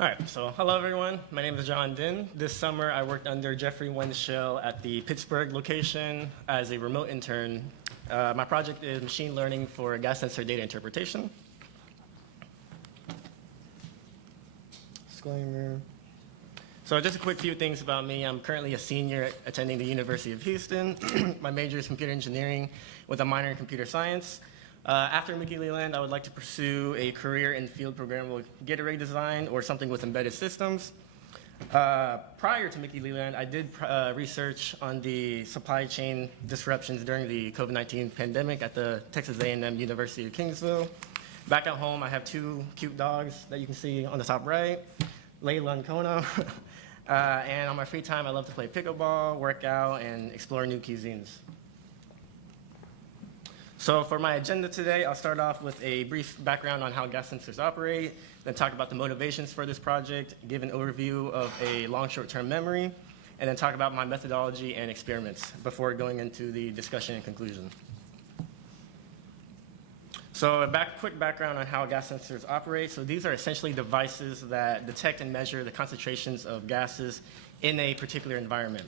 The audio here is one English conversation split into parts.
All right, so hello everyone. My name is John Din. This summer I worked under Jeffrey Wenschel at the Pittsburgh location as a remote intern. My project is machine learning for gas sensor data interpretation. Disclaimer. So just a quick few things about me. I'm currently a senior attending the University of Houston. My major is computer engineering with a minor in computer science. After Mickey Leland, I would like to pursue a career in field programmable gate array design or something with embedded systems. Prior to Mickey Leland, I did research on the supply chain disruptions during the COVID-19 pandemic at the Texas A&M University of Kingsville. Back at home, I have two cute dogs that you can see on the top right, Layla and Kona. And on my free time, I love to play pickleball, work out, and explore new cuisines. So for my agenda today, I'll start off with a brief background on how gas sensors operate, then talk about the motivations for this project, give an overview of a long short-term memory, and then talk about my methodology and experiments before going into the discussion and conclusion. So a quick background on how gas sensors operate. So these are essentially devices that detect and measure the concentrations of gases in a particular environment.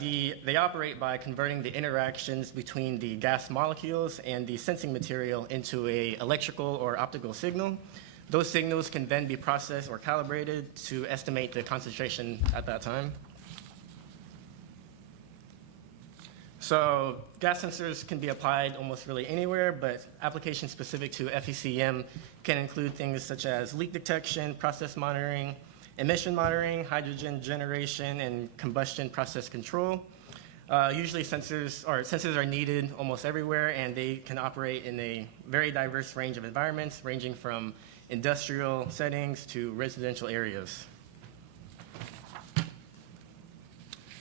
They operate by converting the interactions between the gas molecules and the sensing material into an electrical or optical signal. Those signals can then be processed or calibrated to estimate the concentration at that time. So gas sensors can be applied almost really anywhere, but applications specific to FECM can include things such as leak detection, process monitoring, emission monitoring, hydrogen generation, and combustion process control. Usually sensors are needed almost everywhere, and they can operate in a very diverse range of environments, ranging from industrial settings to residential areas.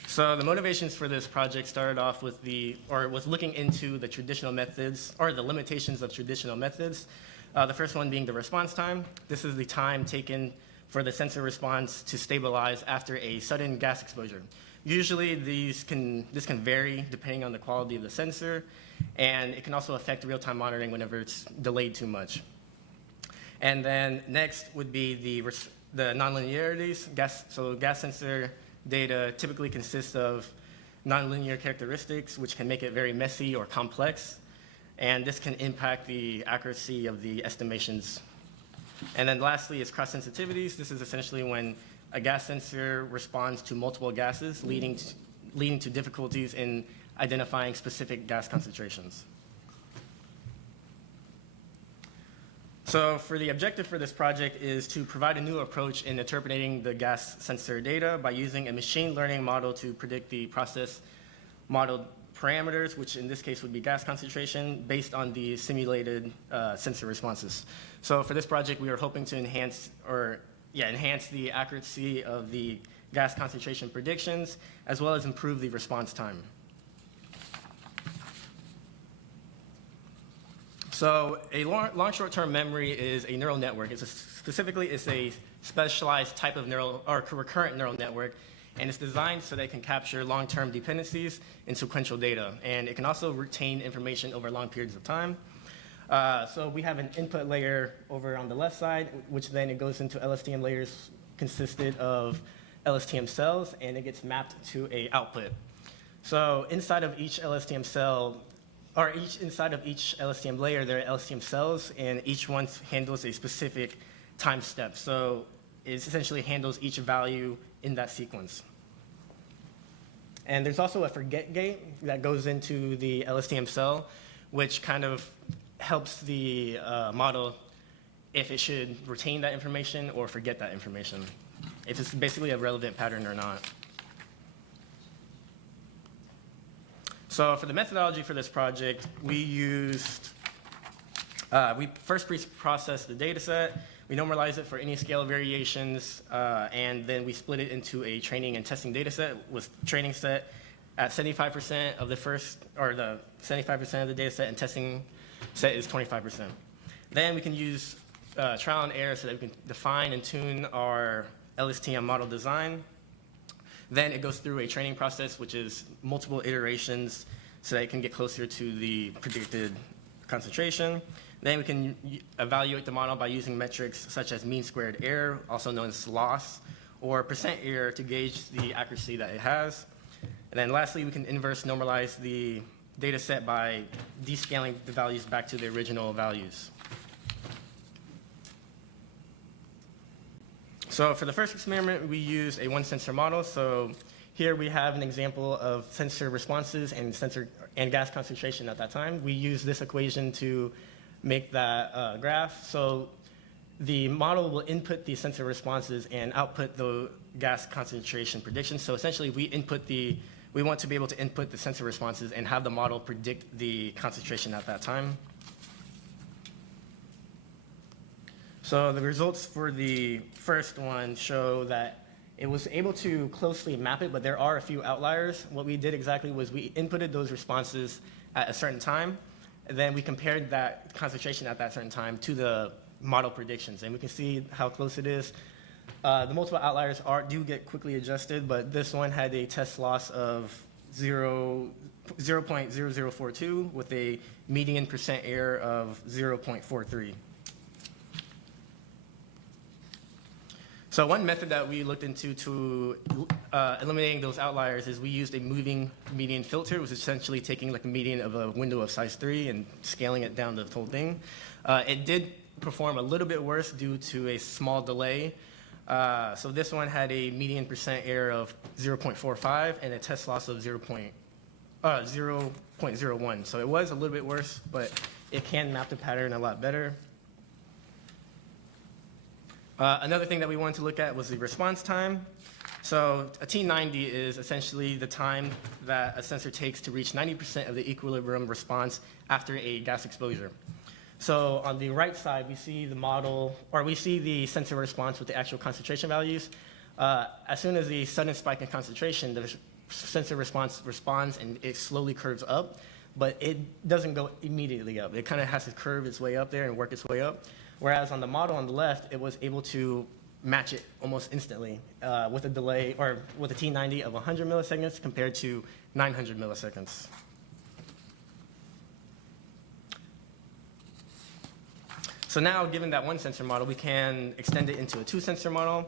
So the motivations for this project started off with looking into the traditional methods, or the limitations of traditional methods. The first one being the response time. This is the time taken for the sensor response to stabilize after a sudden gas exposure. Usually this can vary depending on the quality of the sensor, and it can also affect real-time monitoring whenever it's delayed too much. And then next would be the nonlinearities. Gas sensor data typically consists of nonlinear characteristics, which can make it very messy or complex, and this can impact the accuracy of the estimations. And then lastly is cross-sensitivities. This is essentially when a gas sensor responds to multiple gases, leading to difficulties in identifying specific gas concentrations. So for the objective for this project is to provide a new approach in interpreting the gas sensor data by using a machine learning model to predict the process modeled parameters, which in this case would be gas concentration, based on the simulated sensor responses. So for this project, we are hoping to enhance the accuracy of the gas concentration predictions, as well as improve the response time. So a long short-term memory is a neural network. It's a specialized type of recurrent neural network, and it's designed so that it can capture long-term dependencies in sequential data. And it can also retain information over long periods of time. So we have an input layer over on the left side, which then it goes into LSTM layers consisted of LSTM cells, and it gets mapped to a output. So inside of each LSTM cell, or inside of each LSTM layer, there are LSTM cells, and each one handles a specific time step. So it essentially handles each value in that sequence. And there's also a forget gate that goes into the LSTM cell, which kind of helps the model if it should retain that information or forget that information, if it's basically a relevant pattern or not. So for the methodology for this project, we first pre-processed the data set. We normalize it for any scale variations, and then we split it into a training and testing data set with training set at 75% of the 75% of the data set, and testing set is 25%. Then we can use trial and error so that we can define and tune our LSTM model design. Then it goes through a training process, which is multiple iterations so that it can get closer to the predicted concentration. Then we can evaluate the model by using metrics such as mean squared error, also known as loss, or percent error to gauge the accuracy that it has. And then lastly, we can inverse normalize the data set by descaling the values back to the original values. So for the first experiment, we used a one sensor model. So here we have an example of sensor responses and sensor and gas concentration at that time. We use this equation to make that graph. So the model will input the sensor responses and output the gas concentration predictions. So essentially, we want to be able to input the sensor responses and have the model predict the concentration at that time. So the results for the first one show that it was able to closely map it, but there are a few outliers. What we did exactly was we inputted those responses at a certain time, and then we compared that concentration at that certain time to the model predictions, and we can see how close it is. The multiple outliers do get quickly adjusted, but this one had a test loss of 0.0042 with a median percent error of 0.43. So one method that we looked into to eliminating those outliers is we used a moving median filter, which is essentially taking like a median of a window of size 3 and scaling it down to the whole thing. It did perform a little bit worse due to a small delay. So this one had a median percent error of 0.45 and a test loss of 0.01. So it was a little bit worse, but it can map the pattern a lot better. Another thing that we wanted to look at was the response time. So a T90 is essentially the time that a sensor takes to reach 90% of the equilibrium response after a gas exposure. So on the right side, we see the model, or we see the sensor response with the actual concentration values. As soon as the sudden spike in concentration, the sensor responds and it slowly curves up, but it doesn't go immediately up. It kind of has to curve its way up there and work its way up. Whereas on the model on the left, it was able to match it almost instantly with a delay, or with a T90 of 100 milliseconds compared to 900 milliseconds. So now, given that one sensor model, we can extend it into a two sensor model,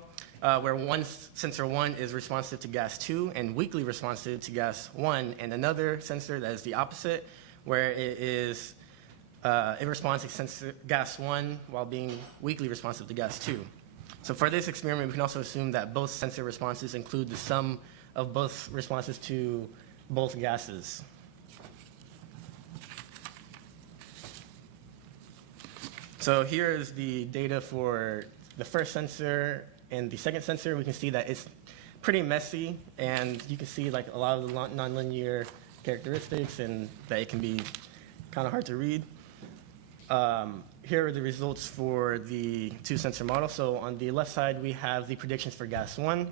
where sensor 1 is responsive to gas 2 and weakly responsive to gas 1, and another sensor that is the opposite, where it responds to gas 1 while being weakly responsive to gas 2. So for this experiment, we can also assume that both sensor responses include the sum of both responses to both gases. So here is the data for the first sensor and the second sensor. We can see that it's pretty messy, and you can see like a lot of the nonlinear characteristics and that it can be kind of hard to read. Here are the results for the two sensor model. So on the left side, we have the predictions for gas 1.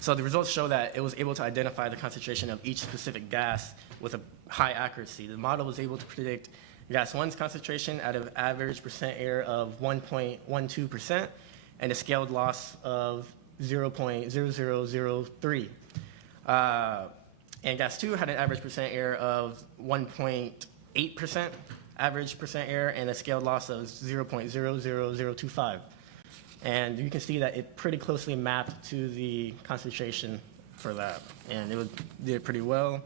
So the results show that it was able to identify the concentration of each specific gas with a high accuracy. The model was able to predict gas 1's concentration at an average percent error of 1.12% and a scaled loss of 0.0003. And gas 2 had an average percent error of 1.8%. average percent error and a scaled loss of 0.00025. And you can see that it pretty closely mapped to the concentration for that, and it did pretty well.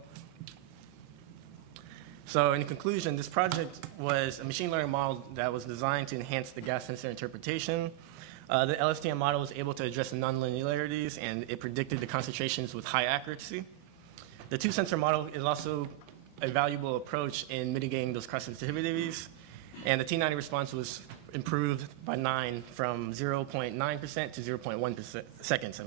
So in conclusion, this project was a machine learning model that was designed to enhance the gas sensor interpretation. The LSTM model was able to address the nonlinearities, and it predicted the concentrations with high accuracy. The two sensor model is also a valuable approach in mitigating those cross sensitivities, and the T90 response was improved by 9 from 0.9% to 0.1 seconds.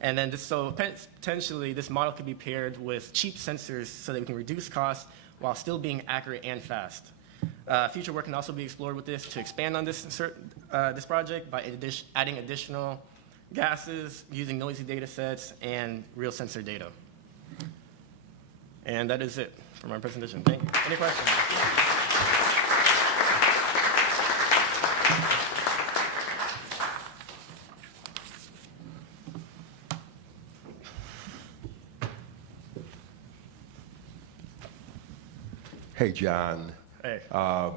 And then potentially this model could be paired with cheap sensors so that we can reduce costs while still being accurate and fast. Future work can also be explored with this to expand on this project by adding additional gases, using noisy data sets, and real sensor data. And that is it for my presentation. Thank you. Any questions? Hey, John. Hey. Okay.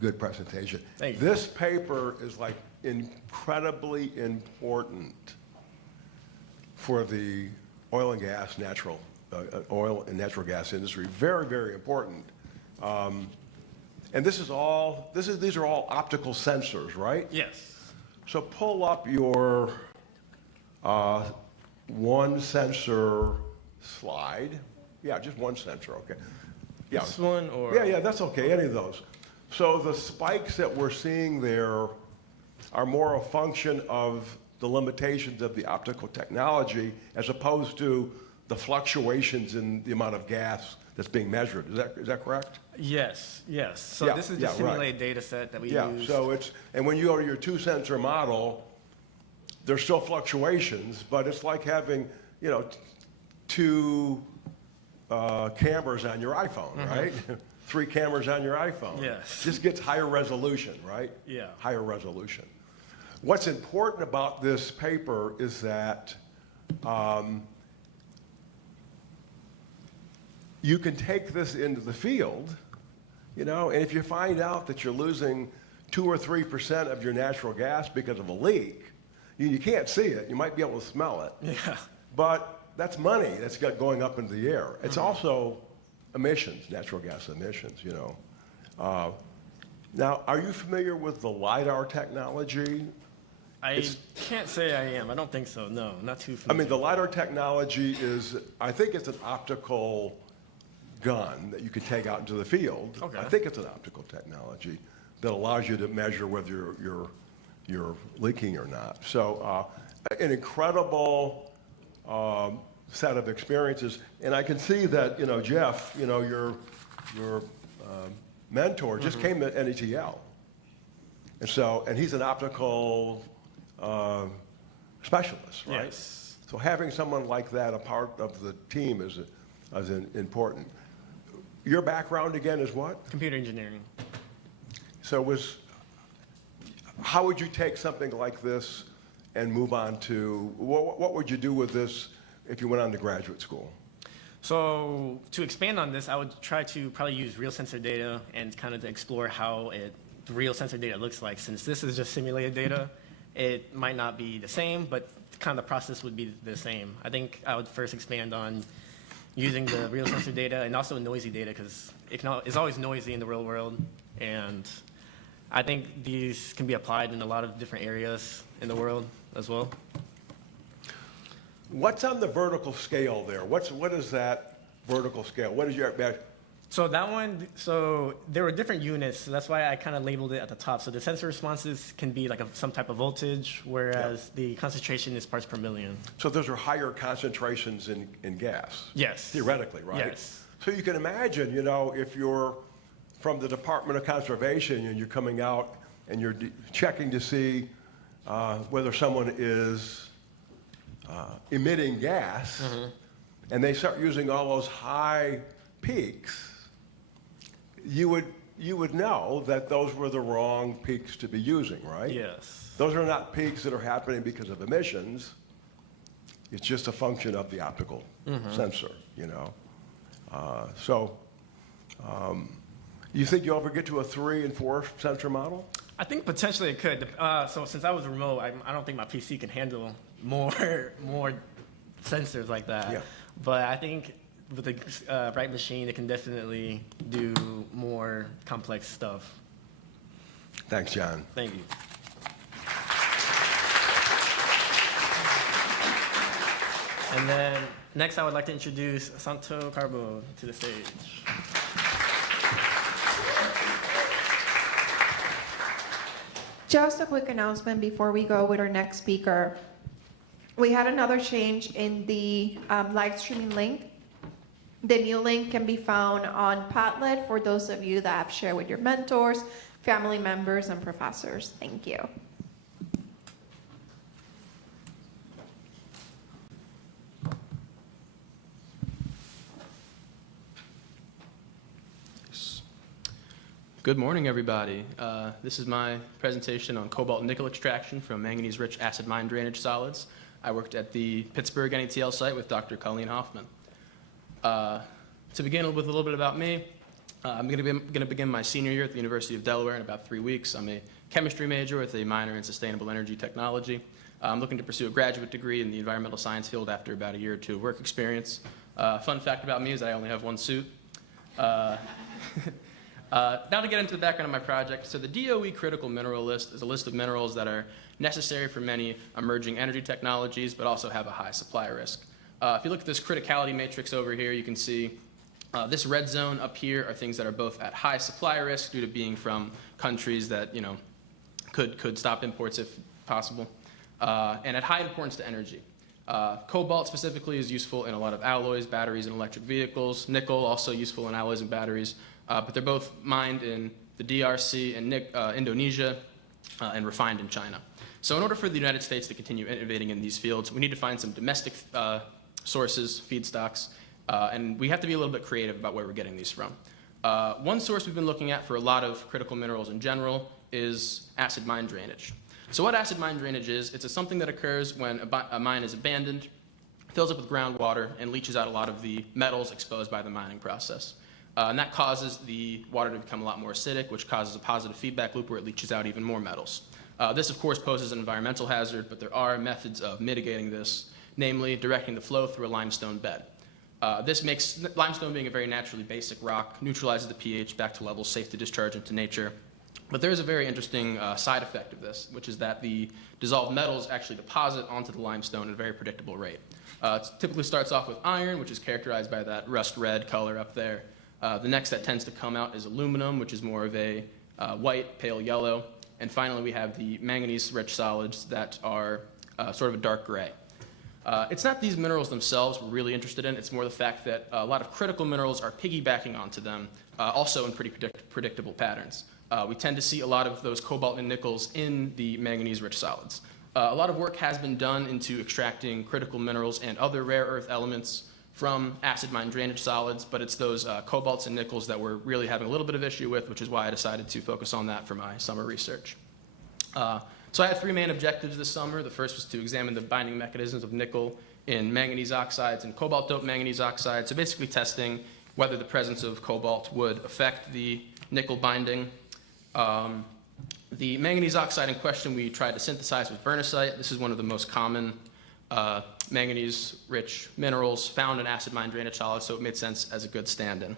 Good presentation. Thank you. This paper is like incredibly important for the oil and gas, oil and natural gas industry. Very, very important. And these are all optical sensors, right? Yes. So pull up your one sensor slide. Yeah, just one sensor, okay. Yeah. This one or? Yeah, that's okay, any of those. So the spikes that we're seeing there are more a function of the limitations of the optical technology as opposed to the fluctuations in the amount of gas that's being measured. Is that correct? Yes. So Yeah, this is the yeah, simulated data set that we Yeah, use. so and when you go to your two sensor model, there's still fluctuations, but it's like having, two cameras on your iPhone, right? 3 cameras on your iPhone. Yes. Just gets higher resolution, right? Yeah. Higher resolution. What's important about this paper is that you can take this into the field, and if you find out that you're losing 2 or 3% of your natural gas because of a leak, you can't see it. You might be able to smell it. Yeah. But that's money that's going up into the air. It's also emissions, natural gas emissions, Now, are you familiar with the LiDAR technology? I can't say I am. I don't think so. No, not too I familiar. mean, the LiDAR technology I think it's an optical gun that you can take out into the field. Okay. I think it's an optical technology that allows you to measure whether you're leaking or not. So an incredible set of experiences. And I can see that, Jeff, your mentor just came to NETL. And he's an optical specialist, right? Yes. So having someone like that a part of the team is important. Your background again is what? Computer engineering. So how would you take something like this and move on to, what would you do with this if you went on to graduate school? So to expand on this, I would try to probably use real sensor data and kind of to explore how the real sensor data looks like. Since this is just simulated data, it might not be the same, but kind of the process would be the same. I think I would first expand on using the real sensor data and also noisy data because it's always noisy in the real world. And I think these can be applied in a lot of different areas in the world as well. What's on the vertical scale there? What is that vertical scale? What is your So that one, there were different units, so that's why I kind of labeled it at the top. So the sensor responses can be like some type of voltage, whereas the concentration is parts per million. So those are higher concentrations in gas? Yes. Theoretically, right? Yes. So you can imagine, if you're from the Department of Conservation and you're coming out and you're checking to see whether someone is emitting gas, and they start using all those high peaks, you would know that those were the wrong peaks to be using, right? Yes. Those are not peaks that are happening because of emissions. It's just a function of the optical sensor, you think you'll ever get to a 3 and 4 sensor model? I think potentially it could. So since I was remote, I don't think my PC can handle more sensors like that. Yeah. But I think with the right machine, it can definitely do more complex stuff. Thanks, John. Thank you. And then next, I would like to introduce Santo Carbo to the stage. Just a quick announcement before we go with our next speaker. We had another change in the live streaming link. The new link can be found on Padlet for those of you that have shared with your mentors, family members, and professors. Thank you. Good morning, everybody. This is my presentation on cobalt and nickel extraction from manganese-rich acid mine drainage solids. I worked at the Pittsburgh NETL site with Dr. Colleen Hoffman. To begin with a little bit about me, I'm going to begin my senior year at the University of Delaware in about 3 weeks. I'm a chemistry major with a minor in sustainable energy technology. I'm looking to pursue a graduate degree in the environmental science field after about a year or two of work experience. Fun fact about me is I only have one suit. Now to get into the background of my project. So the DOE critical mineral list is a list of minerals that are necessary for many emerging energy technologies, but also have a high supply risk. If you look at this criticality matrix over here, you can see this red zone up here are things that are both at high supply risk due to being from countries that could stop imports if possible, and at high importance to energy. Cobalt specifically is useful in a lot of alloys, batteries, and electric vehicles. Nickel also useful in alloys and batteries, but they're both mined in the DRC and Indonesia and refined in China. So in order for the United States to continue innovating in these fields, we need to find some domestic sources, feedstocks, and we have to be a little bit creative about where we're getting these from. One source we've been looking at for a lot of critical minerals in general is acid mine drainage. So what acid mine drainage is, it's something that occurs when a mine is abandoned, fills up with groundwater, and leaches out a lot of the metals exposed by the mining process. And that causes the water to become a lot more acidic, which causes a positive feedback loop where it leaches out even more metals. This, of course, poses an environmental hazard, but there are methods of mitigating this, namely directing the flow through a limestone bed. This makes limestone, being a very naturally basic rock, neutralizes the pH back to levels safe to discharge into nature. But there is a very interesting side effect of this, which is that the dissolved metals actually deposit onto the limestone at a very predictable rate. It typically starts off with iron, which is characterized by that rust red color up there. The next that tends to come out is aluminum, which is more of a white, pale yellow. And finally, we have the manganese-rich solids that are sort of a dark gray. It's not these minerals themselves we're really interested in. It's more the fact that a lot of critical minerals are piggybacking onto them, also in pretty predictable patterns. We tend to see a lot of those cobalt and nickels in the manganese-rich solids. A lot of work has been done into extracting critical minerals and other rare earth elements from acid mine drainage solids, but it's those cobalts and nickels that we're really having a little bit of issue with, which is why I decided to focus on that for my summer research. So I had 3 main objectives this summer. The first was to examine the binding mechanisms of nickel in manganese oxides and cobalt-doped manganese oxides, so basically testing whether the presence of cobalt would affect the nickel binding. The manganese oxide in question we tried to synthesize with bernacite. This is one of the most common manganese-rich minerals found in acid mine drainage solids, so it made sense as a good stand-in.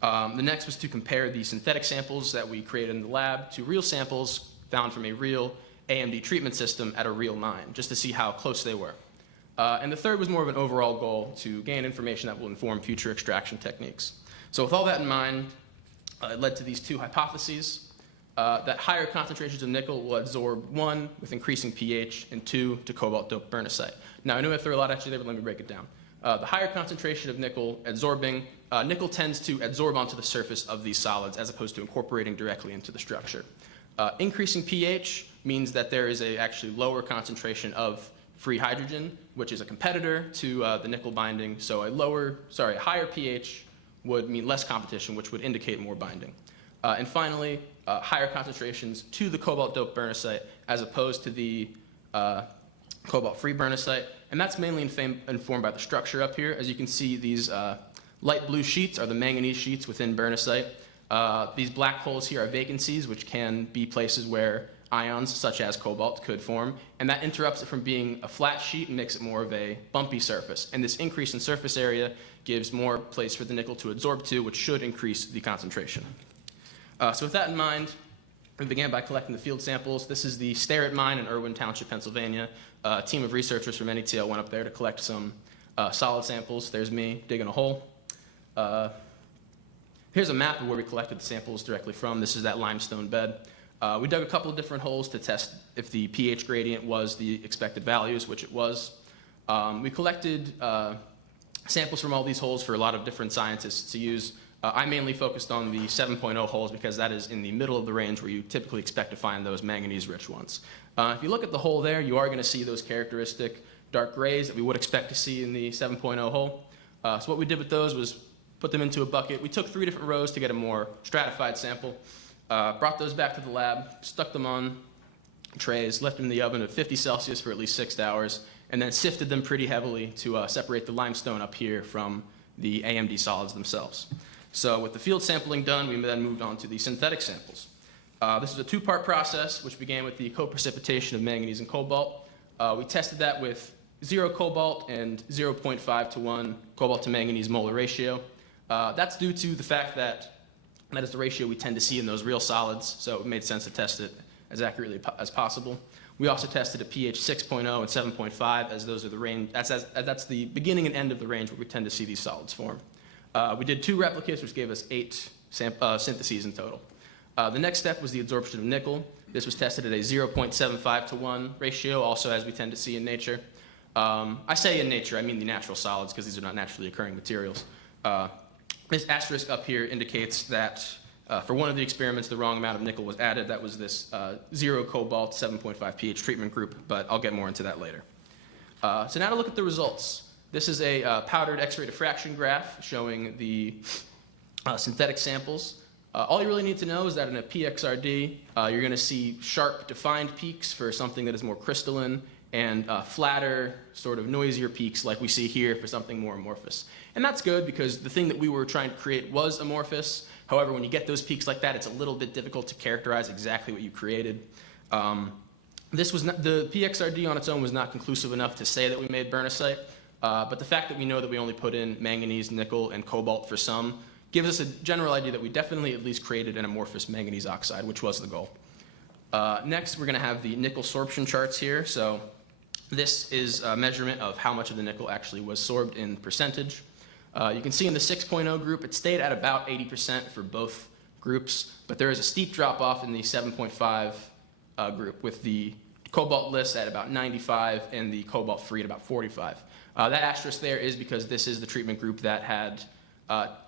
The next was to compare the synthetic samples that we created in the lab to real samples found from a real AMD treatment system at a real mine, just to see how close they were. And the third was more of an overall goal to gain information that will inform future extraction techniques. So with all that in mind, it led to these 2 hypotheses. That higher concentrations of nickel will adsorb, 1, with increasing pH, and 2, to cobalt-doped bernacite. Now, I know I threw a lot at you there, but let me break it down. The higher concentration of nickel adsorbing, nickel tends to adsorb onto the surface of these solids as opposed to incorporating directly into the structure. Increasing pH means that there is a actually lower concentration of free hydrogen, which is a competitor to the nickel binding. So a higher pH would mean less competition, which would indicate more binding. And finally, higher concentrations to the cobalt-doped bernacite as opposed to the cobalt-free bernacite. And that's mainly informed by the structure up here. As you can see, these light blue sheets are the manganese sheets within bernacite. These black holes here are vacancies, which can be places where ions such as cobalt could form, and that interrupts it from being a flat sheet and makes it more of a bumpy surface. And this increase in surface area gives more place for the nickel to adsorb to, which should increase the concentration. So with that in mind, we began by collecting the field samples. This is the Starrett Mine in Irwin Township, Pennsylvania. A team of researchers from NETL went up there to collect some solid samples. There's me digging a hole. Here's a map of where we collected the samples directly from. This is that limestone bed. We dug a couple of different holes to test if the pH gradient was the expected values, which it was. We collected samples from all these holes for a lot of different scientists to use. I mainly focused on the 7.0 holes because that is in the middle of the range where you typically expect to find those manganese-rich ones. If you look at the hole there, you are going to see those characteristic dark grays that we would expect to see in the 7.0 hole. So what we did with those was put them into a bucket. We took 3 different rows to get a more stratified sample. Brought those back to the lab, stuck them on trays, left them in the oven at 50 Celsius for at least 6 hours, and then sifted them pretty heavily to separate the limestone up here from the AMD solids themselves. So with the field sampling done, we then moved on to the synthetic samples. This is a two-part process, which began with the co-precipitation of manganese and cobalt. We tested that with 0 cobalt and 0.5 to 1 cobalt to manganese molar ratio. That's due to the fact that that is the ratio we tend to see in those real solids, so it made sense to test it as accurately as possible. We also tested at pH 6.0 and 7.5, as those are the range. That's the beginning and end of the range where we tend to see these solids form. We did 2 replicates, which gave us 8 syntheses in total. The next step was the adsorption of nickel. This was tested at a 0.75 to 1 ratio, also as we tend to see in nature. I say in nature, I mean the natural solids, because these are not naturally occurring materials. This asterisk up here indicates that for one of the experiments, the wrong amount of nickel was added. That was this 0 cobalt, 7.5 pH treatment group, but I'll get more into that later. So now to look at the results. This is a powdered X-ray diffraction graph showing the synthetic samples. All you really need to know is that in a PXRD, you're going to see sharp, defined peaks for something that is more crystalline, and flatter, sort of noisier peaks like we see here for something more amorphous. And that's good because the thing that we were trying to create was amorphous. However, when you get those peaks like that, it's a little bit difficult to characterize exactly what you created. The PXRD on its own was not conclusive enough to say that we made bernicite, but the fact that we know that we only put in manganese, nickel, and cobalt for some gives us a general idea that we definitely at least created an amorphous manganese oxide, which was the goal. Next, we're going to have the nickel sorption charts here. So this is a measurement of how much of the nickel actually was sorbed in percentage. You can see in the 6.0 group, it stayed at about 80% for both groups, but there is a steep drop-off in the 7.5 group, with the cobalt list at about 95 and the cobalt-free at about 45. That asterisk there is because this is the treatment group that had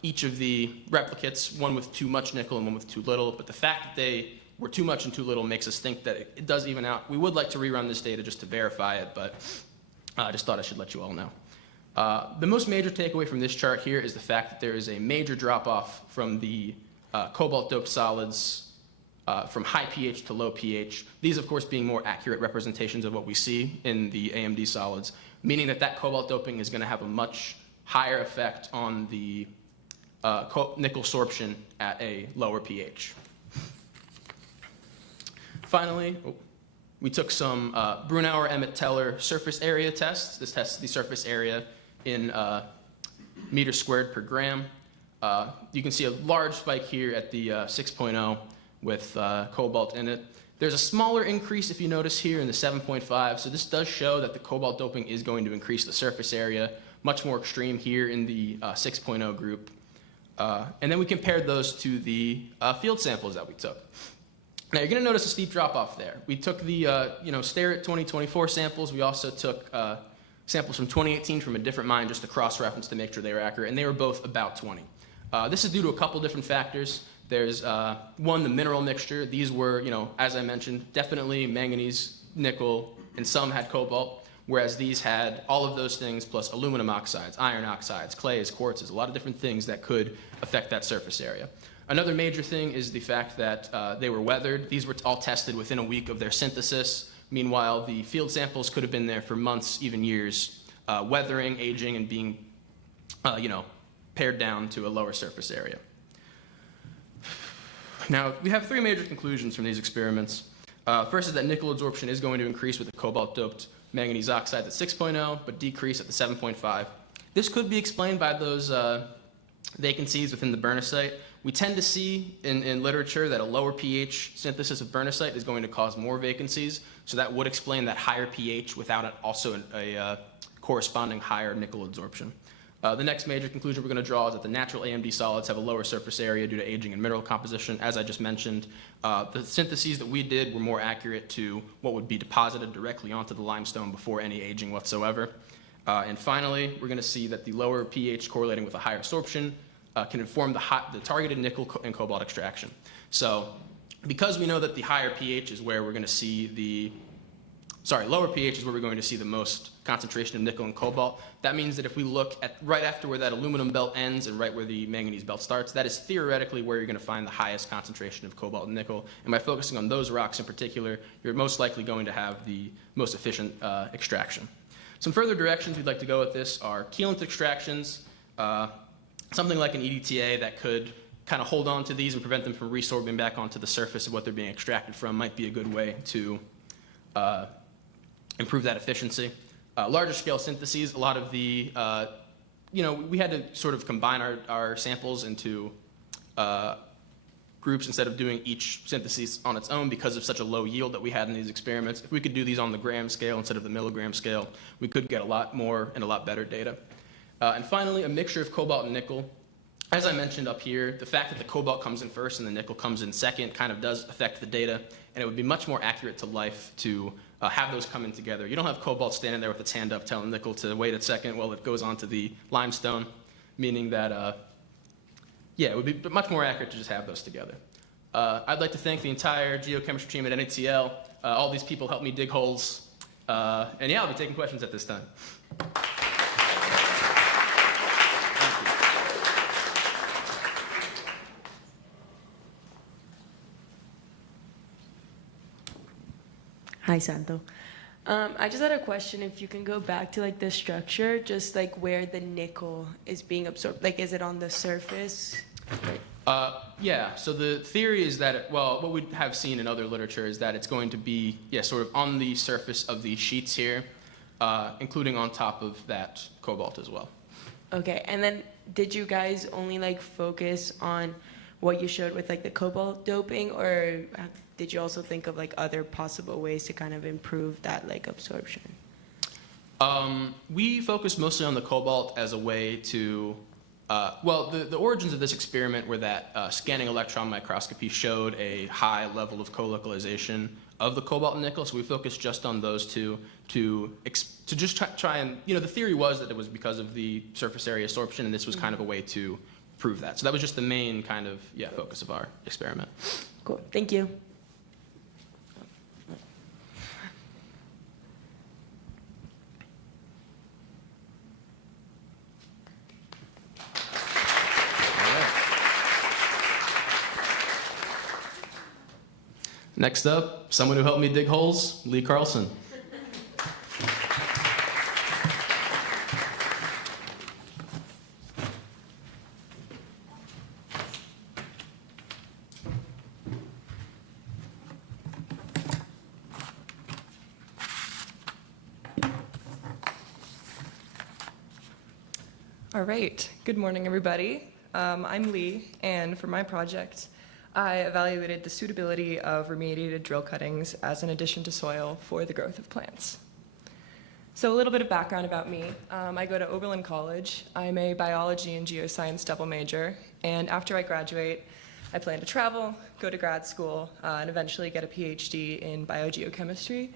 each of the replicates, one with too much nickel and one with too little, but the fact that they were too much and too little makes us think that it does even out. We would like to rerun this data just to verify it, but I just thought I should let you all know. The most major takeaway from this chart here is the fact that there is a major drop-off from the cobalt-doped solids from high pH to low pH. These, of course, being more accurate representations of what we see in the AMD solids, meaning that that cobalt doping is going to have a much higher effect on the nickel sorption at a lower pH. Finally, we took some Brunauer Emmett Teller surface area tests. This tests the surface area in meters squared per gram. You can see a large spike here at the 6.0 with cobalt in it. There's a smaller increase, if you notice here, in the 7.5. So this does show that the cobalt doping is going to increase the surface area, much more extreme here in the 6.0 group. And then we compared those to the field samples that we took. Now you're going to notice a steep drop-off there. We took the Starrett 2024 samples. We also took samples from 2018 from a different mine just to cross-reference to make sure they were accurate, and they were both about 20. This is due to a couple different factors. There's one, the mineral mixture. These were, as I mentioned, definitely manganese, nickel, and some had cobalt, whereas these had all of those things plus aluminum oxides, iron oxides, clays, quartzes, a lot of different things that could affect that surface area. Another major thing is the fact that they were weathered. These were all tested within a week of their synthesis. Meanwhile, the field samples could have been there for months, even years, weathering, aging, and being, pared down to a lower surface area. Now, we have 3 major conclusions from these experiments. First is that nickel absorption is going to increase with the cobalt-doped manganese oxide at 6.0, but decrease at the 7.5. This could be explained by those vacancies within the bernicite. We tend to see in literature that a lower pH synthesis of bernicite is going to cause more vacancies, so that would explain that higher pH without also a corresponding higher nickel absorption. The next major conclusion we're going to draw is that the natural AMD solids have a lower surface area due to aging and mineral composition. As I just mentioned, the syntheses that we did were more accurate to what would be deposited directly onto the limestone before any aging whatsoever. And finally, we're going to see that the lower pH correlating with a higher absorption can inform the targeted nickel and cobalt extraction. So because we know that the higher pH is where we're going to see lower pH is where we're going to see the most concentration of nickel and cobalt. That means that if we look at right after where that aluminum belt ends and right where the manganese belt starts, that is theoretically where you're going to find the highest concentration of cobalt and nickel. And by focusing on those rocks in particular, you're most likely going to have the most efficient extraction. Some further directions we'd like to go with this are chelate extractions. something like an EDTA that could kind of hold on to these and prevent them from resorbing back onto the surface of what they're being extracted from might be a good way to improve that efficiency. Larger scale syntheses, a lot of the, we had to sort of combine our samples into groups instead of doing each synthesis on its own because of such a low yield that we had in these experiments. If we could do these on the gram scale instead of the milligram scale, we could get a lot more and a lot better data. And finally, a mixture of cobalt and nickel. As I mentioned up here, the fact that the cobalt comes in first and the nickel comes in second kind of does affect the data, and it would be much more accurate to life to have those come in together. You don't have cobalt standing there with its hand up telling nickel to wait a second while it goes onto the limestone, meaning that, it would be much more accurate to just have those together. I'd like to thank the entire geochemistry team at NATL. All these people helped me dig holes. And yeah, I'll be taking questions at this time. Hi, Santo. I just had a question. If you can go back to like the structure, just like where the nickel is being absorbed, like is it on the surface? Yeah, so the theory is that, what we have seen in other literature is that it's going to be, sort of on the surface of these sheets here, including on top of that cobalt as well. Okay, and then did you guys only like focus on what you showed with like the cobalt doping, or did you also think of like other possible ways to kind of improve that like absorption? We focused mostly on the cobalt as a way to, the origins of this experiment were that scanning electron microscopy showed a high level of colocalization of the cobalt and nickel, so we focused just on those two to just try and, the theory was that it was because of the surface area absorption, and this was kind of a way to prove that. So that was just the main kind of, focus of our experiment. Cool, thank you. Next up, someone who helped me dig holes, Lee Carlson. All right, good morning, everybody. I'm Lee, and for my project, I evaluated the suitability of remediated drill cuttings as an addition to soil for the growth of plants. So a little bit of background about me. I go to Oberlin College. I'm a biology and geoscience double major, and after I graduate, I plan to travel, go to grad school, and eventually get a PhD in biogeochemistry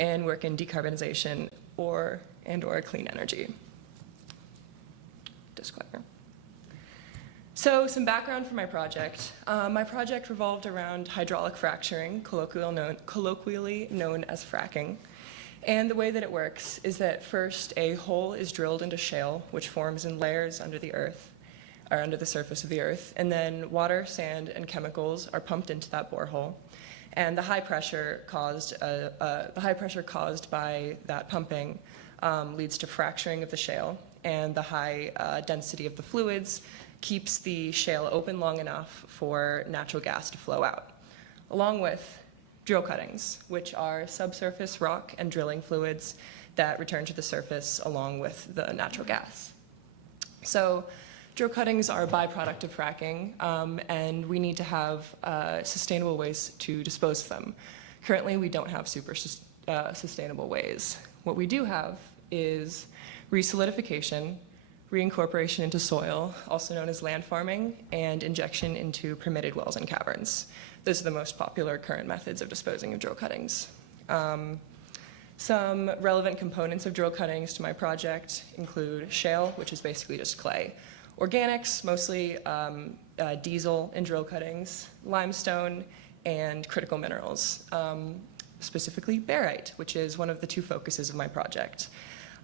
and work in decarbonization or clean energy. Disclaimer. So some background for my project. My project revolved around hydraulic fracturing, colloquially known as fracking. And the way that it works is that first a hole is drilled into shale, which forms in layers under the earth, or under the surface of the earth, and then water, sand, and chemicals are pumped into that borehole. And the high pressure caused by that pumping leads to fracturing of the shale, and the high density of the fluids keeps the shale open long enough for natural gas to flow out, along with drill cuttings, which are subsurface rock and drilling fluids that return to the surface along with the natural gas. So drill cuttings are a byproduct of fracking, and we need to have sustainable ways to dispose of them. Currently, we don't have super sustainable ways. What we do have is resolidification, reincorporation into soil, also known as land farming, and injection into permitted wells and caverns. Those are the most popular current methods of disposing of drill cuttings. Some relevant components of drill cuttings to my project include shale, which is basically just clay, organics, mostly diesel in drill cuttings, limestone, and critical minerals, specifically barite, which is one of the two focuses of my project.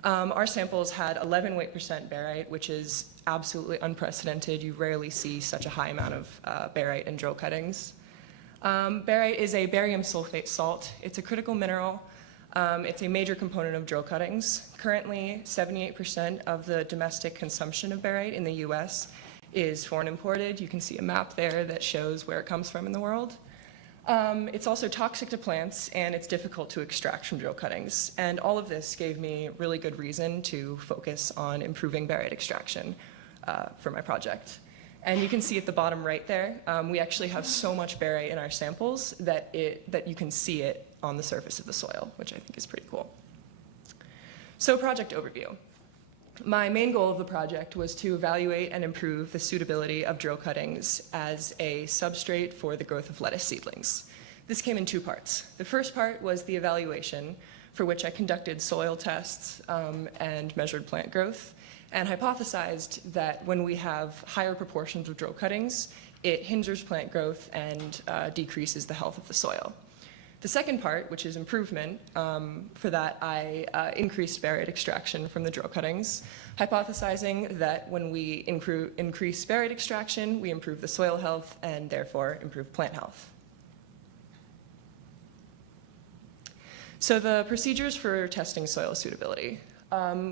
Our samples had 11 weight % barite, which is absolutely unprecedented. You rarely see such a high amount of barite in drill cuttings. Barite is a barium sulfate salt. It's a critical mineral. It's a major component of drill cuttings. Currently, 78% of the domestic consumption of barite in the US is foreign imported. You can see a map there that shows where it comes from in the world. It's also toxic to plants, and it's difficult to extract from drill cuttings. And all of this gave me really good reason to focus on improving barite extraction for my project. And you can see at the bottom right there, we actually have so much barite in our samples that you can see it on the surface of the soil, which I think is pretty cool. So project overview. My main goal of the project was to evaluate and improve the suitability of drill cuttings as a substrate for the growth of lettuce seedlings. This came in two parts. The first part was the evaluation, for which I conducted soil tests and measured plant growth, and hypothesized that when we have higher proportions of drill cuttings, it hinders plant growth and decreases the health of the soil. The second part, which is improvement, for that I increased barite extraction from the drill cuttings, hypothesizing that when we increase barite extraction, we improve the soil health and therefore improve plant health. So the procedures for testing soil suitability.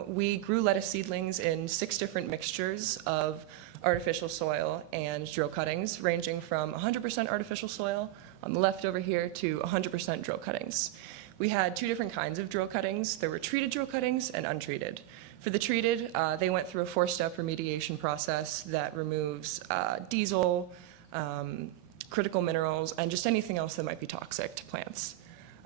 We grew lettuce seedlings in 6 different mixtures of artificial soil and drill cuttings, ranging from 100% artificial soil on the left over here to 100% drill cuttings. We had 2 different kinds of drill cuttings. There were treated drill cuttings and untreated. For the treated, they went through a 4-step remediation process that removes diesel, critical minerals, and just anything else that might be toxic to plants.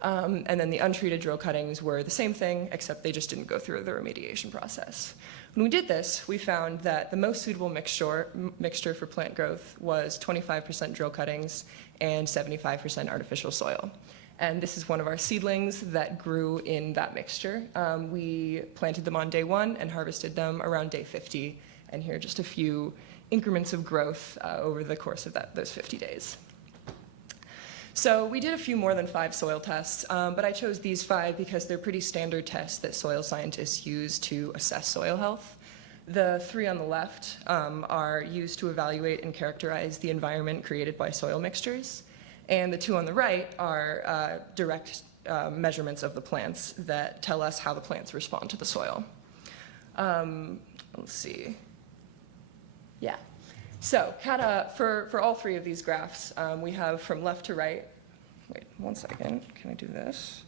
And then the untreated drill cuttings were the same thing, except they just didn't go through the remediation process. When we did this, we found that the most suitable mixture for plant growth was 25% drill cuttings and 75% artificial soil. And this is one of our seedlings that grew in that mixture. We planted them on day 1 and harvested them around day 50. And here are just a few increments of growth over the course of those 50 days. So we did a few more than 5 soil tests, but I chose these 5 because they're pretty standard tests that soil scientists use to assess soil health. The 3 on the left are used to evaluate and characterize the environment created by soil mixtures. And the 2 on the right are direct measurements of the plants that tell us how the plants respond to the soil. Let's see. Yeah. So for all 3 of these graphs, we have from left to right. Wait, 1 second. Can I do this?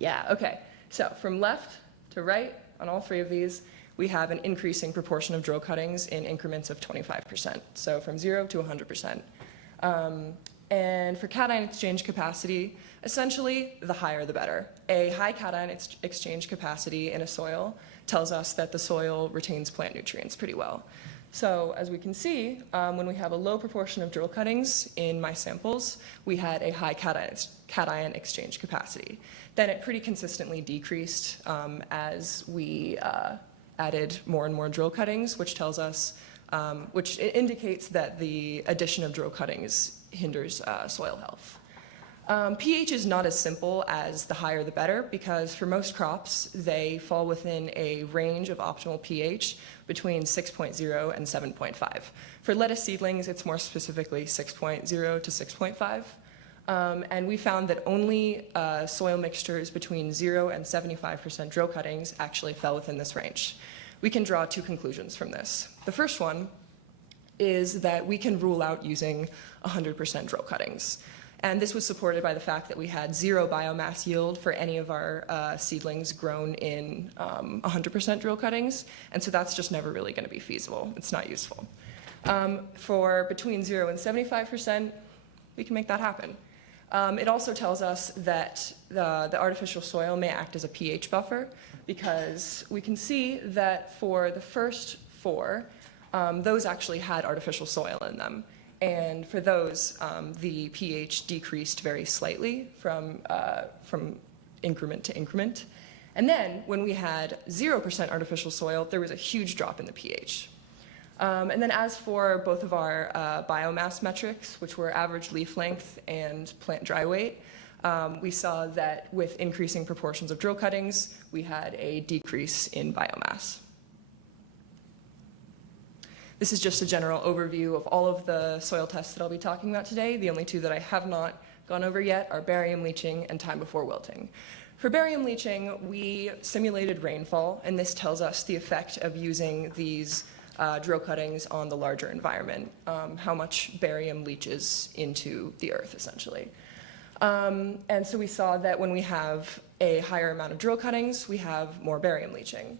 Yeah, okay. So from left to right on all 3 of these, we have an increasing proportion of drill cuttings in increments of 25%. So from 0 to 100%. And for cation exchange capacity, essentially, the higher the better. A high cation exchange capacity in a soil tells us that the soil retains plant nutrients pretty well. So as we can see, when we have a low proportion of drill cuttings in my samples, we had a high cation exchange capacity. Then it pretty consistently decreased as we added more and more drill cuttings, which tells us, which indicates that the addition of drill cuttings hinders soil health. pH is not as simple as the higher the better, because for most crops, they fall within a range of optimal pH between 6.0 and 7.5. For lettuce seedlings, it's more specifically 6.0 to 6.5. And we found that only soil mixtures between 0 and 75% drill cuttings actually fell within this range. We can draw 2 conclusions from this. The first one is that we can rule out using 100% drill cuttings. And this was supported by the fact that we had 0 biomass yield for any of our seedlings grown in 100% drill cuttings. And so that's just never really going to be feasible. It's not useful. For between 0 and 75%, we can make that happen. It also tells us that the artificial soil may act as a pH buffer, because we can see that for the first 4, those actually had artificial soil in them. And for those, the pH decreased very slightly from increment to increment. And then when we had 0% artificial soil, there was a huge drop in the pH. And then as for both of our biomass metrics, which were average leaf length and plant dry weight, we saw that with increasing proportions of drill cuttings, we had a decrease in biomass. This is just a general overview of all of the soil tests that I'll be talking about today. The only 2 that I have not gone over yet are barium leaching and time before wilting. For barium leaching, we simulated rainfall, and this tells us the effect of using these drill cuttings on the larger environment, how much barium leaches into the earth, essentially. And so we saw that when we have a higher amount of drill cuttings, we have more barium leaching.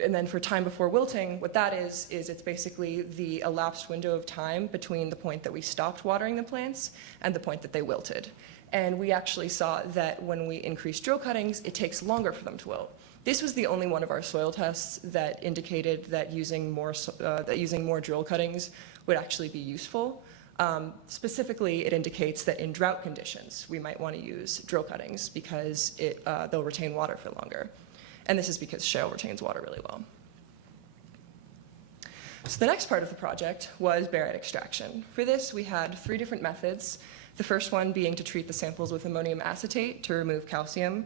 And then for time before wilting, what that is it's basically the elapsed window of time between the point that we stopped watering the plants and the point that they wilted. And we actually saw that when we increase drill cuttings, it takes longer for them to wilt. This was the only one of our soil tests that indicated that using more drill cuttings would actually be useful. Specifically, it indicates that in drought conditions, we might want to use drill cuttings because they'll retain water for longer. And this is because shale retains water really well. So the next part of the project was barite extraction. For this, we had 3 different methods. The first one being to treat the samples with ammonium acetate to remove calcium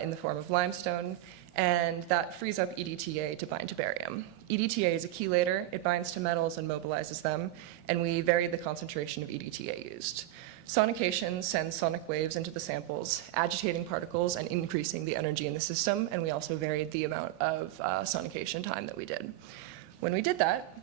in the form of limestone, and that frees up EDTA to bind to barium. EDTA is a chelator. It binds to metals and mobilizes them, and we varied the concentration of EDTA used. Sonication sends sonic waves into the samples, agitating particles and increasing the energy in the system, and we also varied the amount of sonication time that we did. When we did that,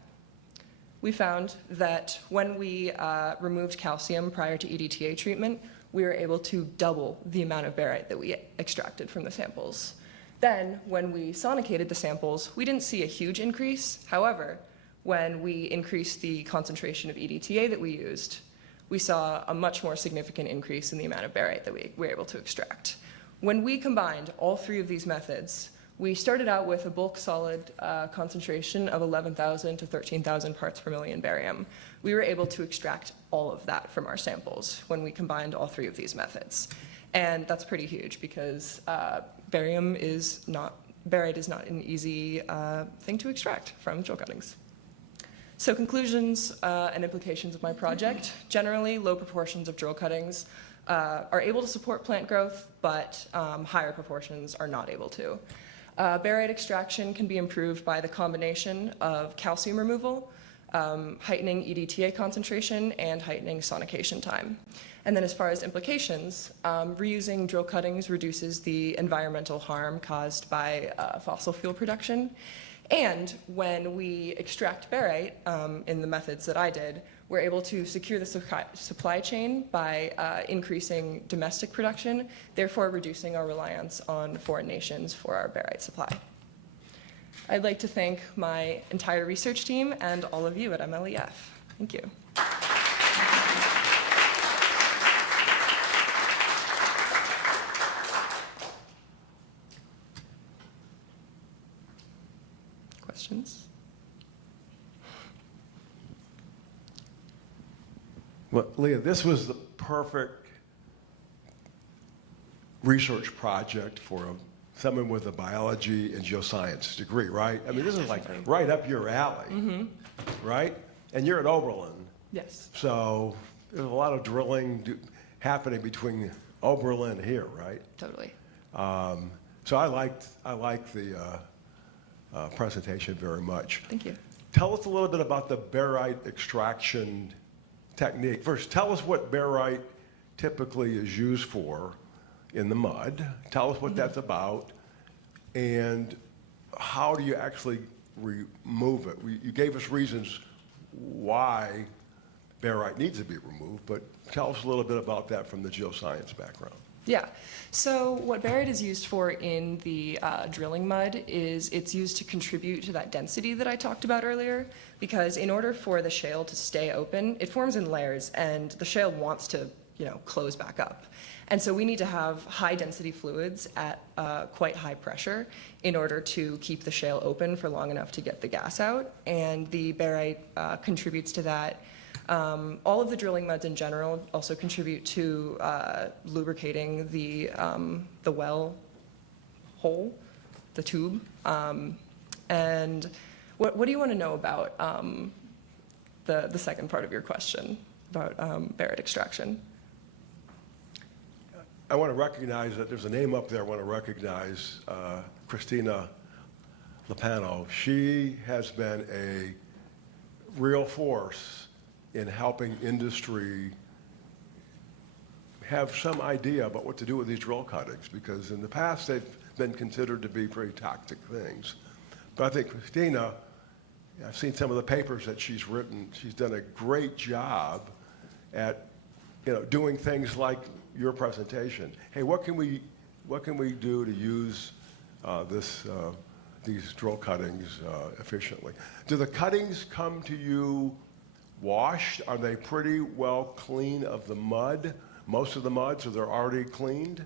we found that when we removed calcium prior to EDTA treatment, we were able to double the amount of barite that we extracted from the samples. Then, when we sonicated the samples, we didn't see a huge increase. However, when we increased the concentration of EDTA that we used, we saw a much more significant increase in the amount of barite that we were able to extract. When we combined all 3 of these methods, we started out with a bulk solid concentration of 11,000 to 13,000 parts per million barium. We were able to extract all of that from our samples when we combined all 3 of these methods. And that's pretty huge because barite is not an easy thing to extract from drill cuttings. So conclusions and implications of my project. Generally, low proportions of drill cuttings are able to support plant growth, but higher proportions are not able to. Barite extraction can be improved by the combination of calcium removal, heightening EDTA concentration, and heightening sonication time. And then as far as implications, reusing drill cuttings reduces the environmental harm caused by fossil fuel production. And when we extract barite in the methods that I did, we're able to secure the supply chain by increasing domestic production, therefore reducing our reliance on foreign nations for our barite supply. I'd like to thank my entire research team and all of you at MLEF. Thank you. Questions? Well, Leah, this was the perfect research project for someone with a biology and geoscience degree, right? I mean, this is like right up your alley, right? And you're at Oberlin. Yes. So there's a lot of drilling happening between Oberlin and here, right? Totally. So I liked the presentation very much. Thank you. Tell us a little bit about the barite extraction technique. First, tell us what barite typically is used for in the mud. Tell us what that's about, and how do you actually remove it? You gave us reasons why barite needs to be removed, but tell us a little bit about that from the geoscience background. Yeah. So what barite is used for in the drilling mud is it's used to contribute to that density that I talked about earlier, because in order for the shale to stay open, it forms in layers, and the shale wants to, close back up. And so we need to have high density fluids at quite high pressure in order to keep the shale open for long enough to get the gas out, and the barite contributes to that. All of the drilling muds in general also contribute to lubricating the well hole, the tube. And what do you want to know about the second part of your question about barite extraction? I want to recognize that there's a name up there. I want to recognize Christina Lopano. She has been a real force in helping industry have some idea about what to do with these drill cuttings, because in the past they've been considered to be pretty toxic things. But I think Christina, I've seen some of the papers that she's written. She's done a great job at, doing things like your presentation. Hey, what can we do to use these drill cuttings efficiently? Do the cuttings come to you washed? Are they pretty well clean of the mud? Most of the mud, so they're already cleaned?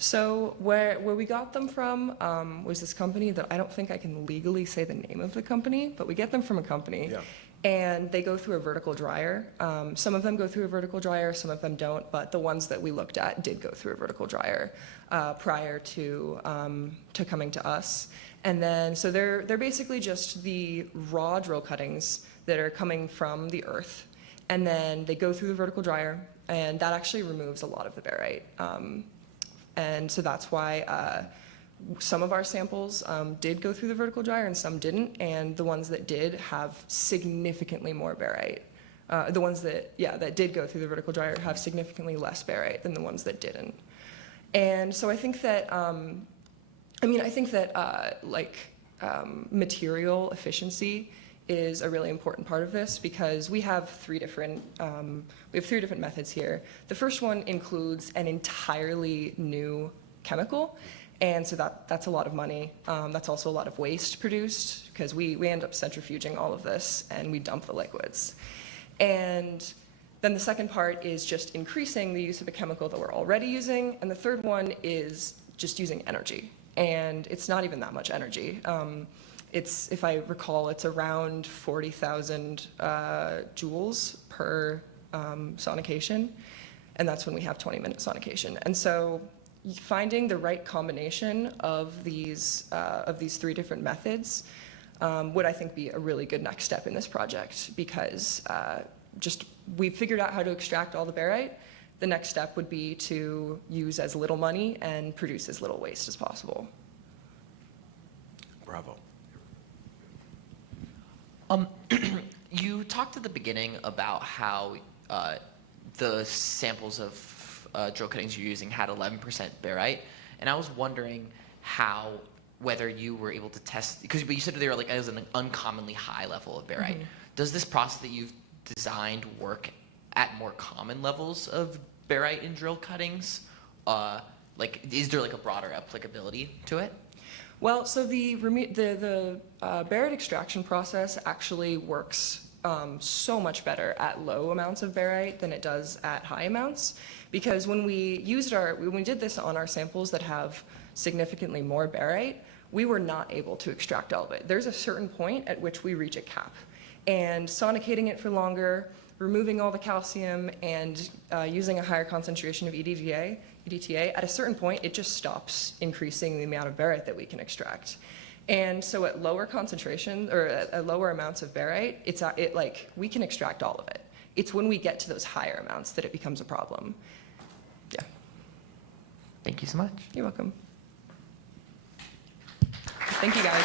So where we got them from was this company that I don't think I can legally say the name of the company, but we get them from a company. Yeah. And they go through a vertical dryer. Some of them go through a vertical dryer, some of them don't, but the ones that we looked at did go through a vertical dryer prior to coming to us. And then, so they're basically just the raw drill cuttings that are coming from the earth. And then they go through the vertical dryer, and that actually removes a lot of the barite. And so that's why some of our samples did go through the vertical dryer and some didn't, and the ones that did have significantly more barite. The ones that did go through the vertical dryer have significantly less barite than the ones that didn't. And so I think that, material efficiency is a really important part of this because we have three different methods here. The first one includes an entirely new chemical, and so that's a lot of money. That's also a lot of waste produced because we end up centrifuging all of this and we dump the liquids. And then the second part is just increasing the use of a chemical that we're already using, and the third one is just using energy, and it's not even that much energy. If I recall, it's around 40,000 joules per sonication, and that's when we have 20-minute sonication. And so finding the right combination of these three different methods would, I think, be a really good next step in this project because we've figured out how to extract all the barite. The next step would be to use as little money and produce as little waste as possible. Bravo. You talked at the beginning about how the samples of drill cuttings you're using had 11% barite, and I was wondering whether you were able to test, because you said they were like as an uncommonly high level of barite. Mm-hmm. Does this process that you've designed work at more common levels of barite in drill cuttings? Is there like a broader applicability to it? Well, so the barite extraction process actually works so much better at low amounts of barite than it does at high amounts, because when we did this on our samples that have significantly more barite, we were not able to extract all of it. There's a certain point at which we reach a cap, and sonicating it for longer, removing all the calcium, and using a higher concentration of EDTA, at a certain point, it just stops increasing the amount of barite that we can extract. And so at lower concentration, or at lower amounts of barite, we can extract all of it. It's when we get to those higher amounts that it becomes a problem. Yeah. Thank you so much. You're welcome. Thank you, guys.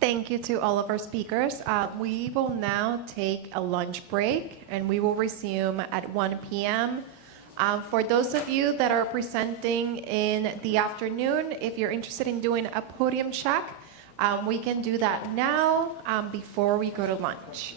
Thank you to all of our speakers. We will now take a lunch break and we will resume at 1 p.m. For those of you that are presenting in the afternoon, if you're interested in doing a podium check, we can do that now before we go to lunch.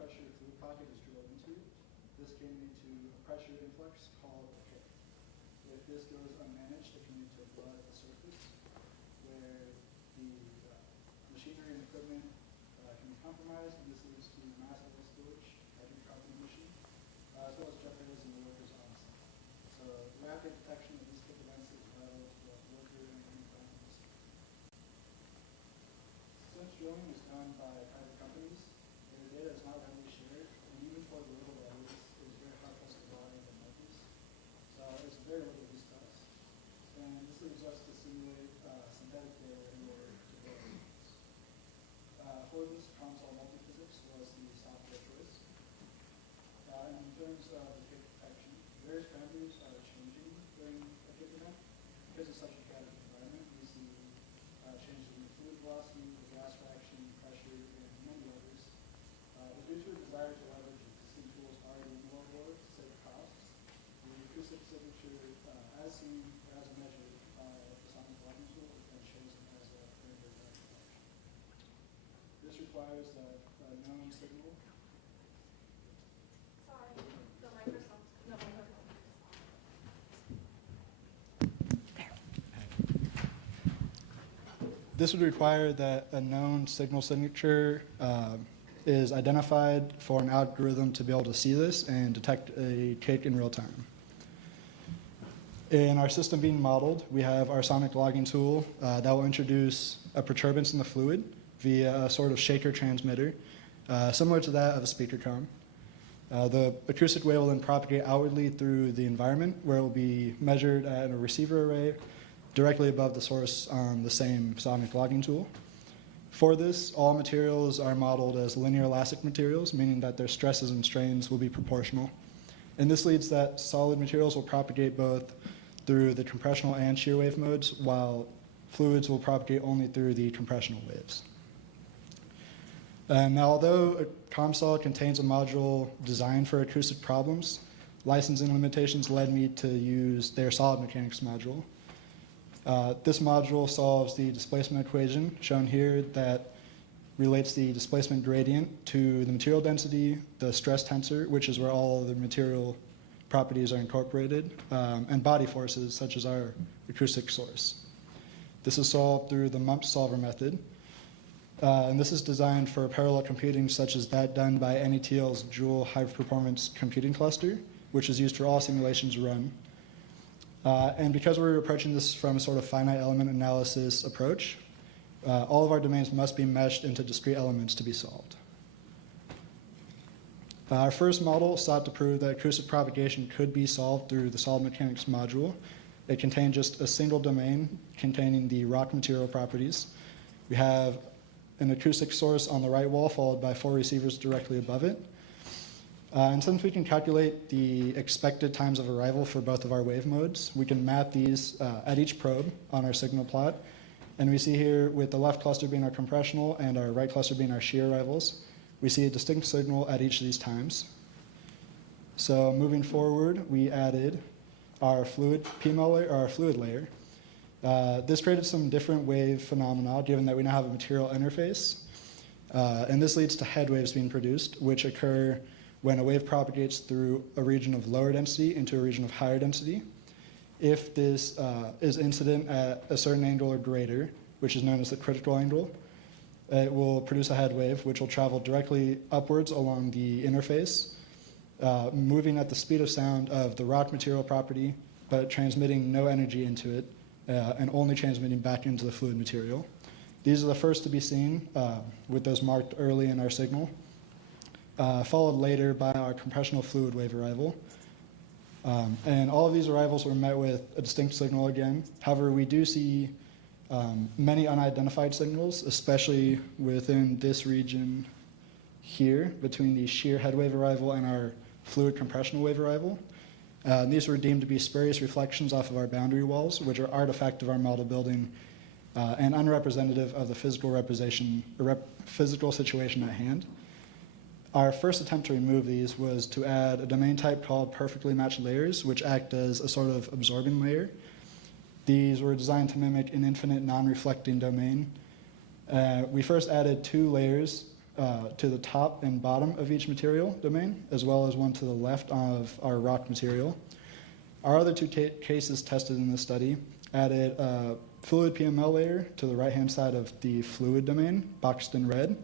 pressure fluid pocket is drilled into, this can lead to a pressure influx called a kick. If this goes unmanaged, it can lead to blood at the surface, where the machinery and equipment can be compromised, and this leads to mass level spillage, hydrocarbon emission, as well as jeopardizing the workers on site. So rapid detection of these kick events is vital to the worker and environment. Since drilling is done by private companies, their data is not readily shared, and even for the little that is very hard for us to rely on the methods. So it's very little use to us. And this leads us to simulate synthetic data in order to build models. For this, console multiphysics was the software choice. And in terms of the kick detection, various parameters are changing during a kick event. Because it's such a chaotic environment, we see changes in the fluid velocity, the gas fraction, pressure, and many others. But due to a desire to leverage existing tools already in the wellbore to save costs, the acoustic signature, as seen or as measured by the sonic logging tool, is then chosen as a parameter detection. This requires a known signal. Sorry, the microphone. No, microphone. This would require that a known signal signature is identified for an algorithm to be able to see this and detect a kick in real time. In our system being modeled, we have our sonic logging tool that will introduce a perturbance in the fluid via a sort of shaker transmitter, similar to that of a speaker cone. The acoustic wave will then propagate outwardly through the environment, where it will be measured at a receiver array directly above the source on the same sonic logging tool. For this, all materials are modeled as linear elastic materials, meaning that their stresses and strains will be proportional. And this leads that solid materials will propagate both through the compressional and shear wave modes, while fluids will propagate only through the compressional waves. Now, although a ComSol contains a module designed for acoustic problems, licensing limitations led me to use their solid mechanics module. This module solves the displacement equation shown here that relates the displacement gradient to the material density, the stress tensor, which is where all of the material properties are incorporated, and body forces, such as our acoustic source. This is solved through the MUMP solver method. And this is designed for parallel computing such as that done by NETL's Joule High Performance Computing Cluster, which is used for all simulations run. And because we're approaching this from a sort of finite element analysis approach, all of our domains must be meshed into discrete elements to be solved. Our first model sought to prove that acoustic propagation could be solved through the solid mechanics module. It contained just a single domain containing the rock material properties. We have an acoustic source on the right wall followed by 4 receivers directly above it. And since we can calculate the expected times of arrival for both of our wave modes, we can map these at each probe on our signal plot. And we see here with the left cluster being our compressional and our right cluster being our shear arrivals, we see a distinct signal at each of these times. So moving forward, we added our fluid PML layer, or our fluid layer. This created some different wave phenomena, given that we now have a material interface. And this leads to head waves being produced, which occur when a wave propagates through a region of lower density into a region of higher density. If this is incident at a certain angle or greater, which is known as the critical angle, it will produce a head wave, which will travel directly upwards along the interface, moving at the speed of sound of the rock material property, but transmitting no energy into it, and only transmitting back into the fluid material. These are the first to be seen with those marked early in our signal, followed later by our compressional fluid wave arrival. And all of these arrivals were met with a distinct signal again. However, we do see many unidentified signals, especially within this region here, between the shear head wave arrival and our fluid compressional wave arrival. These were deemed to be spurious reflections off of our boundary walls, which are artifact of our model building and unrepresentative of the physical situation at hand. Our first attempt to remove these was to add a domain type called perfectly matched layers, which act as a sort of absorbing layer. These were designed to mimic an infinite non-reflecting domain. We first added 2 layers to the top and bottom of each material domain, as well as one to the left of our rock material. Our other two cases tested in this study added a fluid PML layer to the right-hand side of the fluid domain, boxed in red,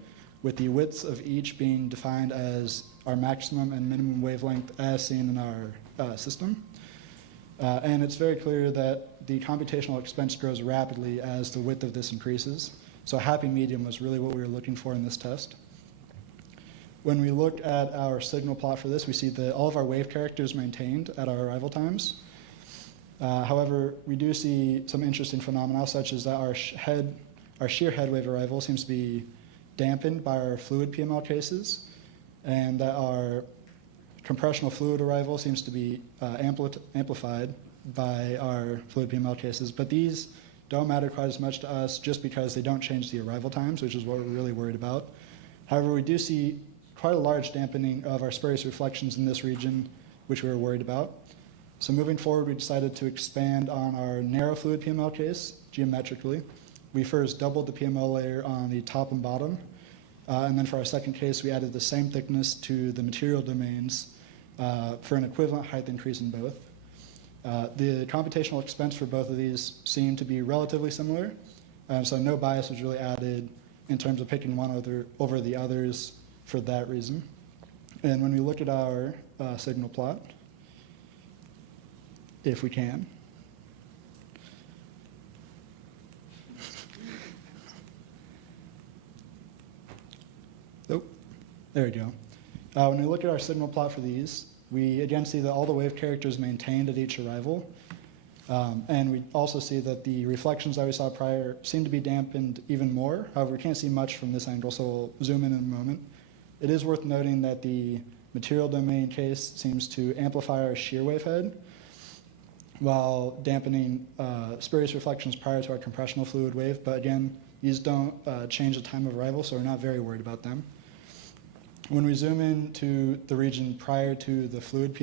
with the widths of each being defined as our maximum and minimum wavelength as seen in our system. And it's very clear that the computational expense grows rapidly as the width of this increases. So a happy medium was really what we were looking for in this test. When we look at our signal plot for this, we see that all of our wave characters maintained at our arrival times. However, we do see some interesting phenomena, such as that our shear head wave arrival seems to be dampened by our fluid PML cases, and that our compressional fluid arrival seems to be amplified by our fluid PML cases. But these don't matter quite as much to us just because they don't change the arrival times, which is what we're really worried about. However, we do see quite a large dampening of our spurious reflections in this region, which we were worried about. So moving forward, we decided to expand on our narrow fluid PML case geometrically. We first doubled the PML layer on the top and bottom, and then for our second case, we added the same thickness to the material domains for an equivalent height increase in both. The computational expense for both of these seemed to be relatively similar, so no bias was really added in terms of picking one over the others for that reason. And when we look at our signal plot, if we can, there we go. When we look at our signal plot for these, we again see that all the wave characters maintained at each arrival. And we also see that the reflections that we saw prior seem to be dampened even more. However, we can't see much from this angle, so we'll zoom in a moment. It is worth noting that the material domain case seems to amplify our shear wave head while dampening spurious reflections prior to our compressional fluid wave. But again, these don't change the time of arrival, so we're not very worried about them. When we zoom into the region prior to the fluid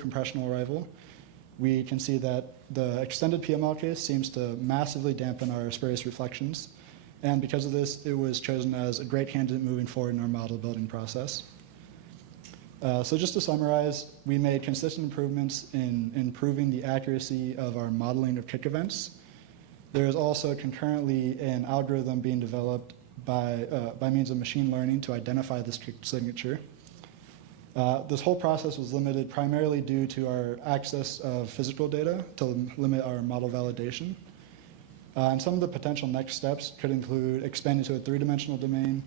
compressional arrival, we can see that the extended PML case seems to massively dampen our spurious reflections. And because of this, it was chosen as a great candidate moving forward in our model building process. So just to summarize, we made consistent improvements in improving the accuracy of our modeling of kick events. There is also concurrently an algorithm being developed by means of machine learning to identify this kick signature. This whole process was limited primarily due to our access of physical data to limit our model validation. And some of the potential next steps could include expanding to a three-dimensional domain,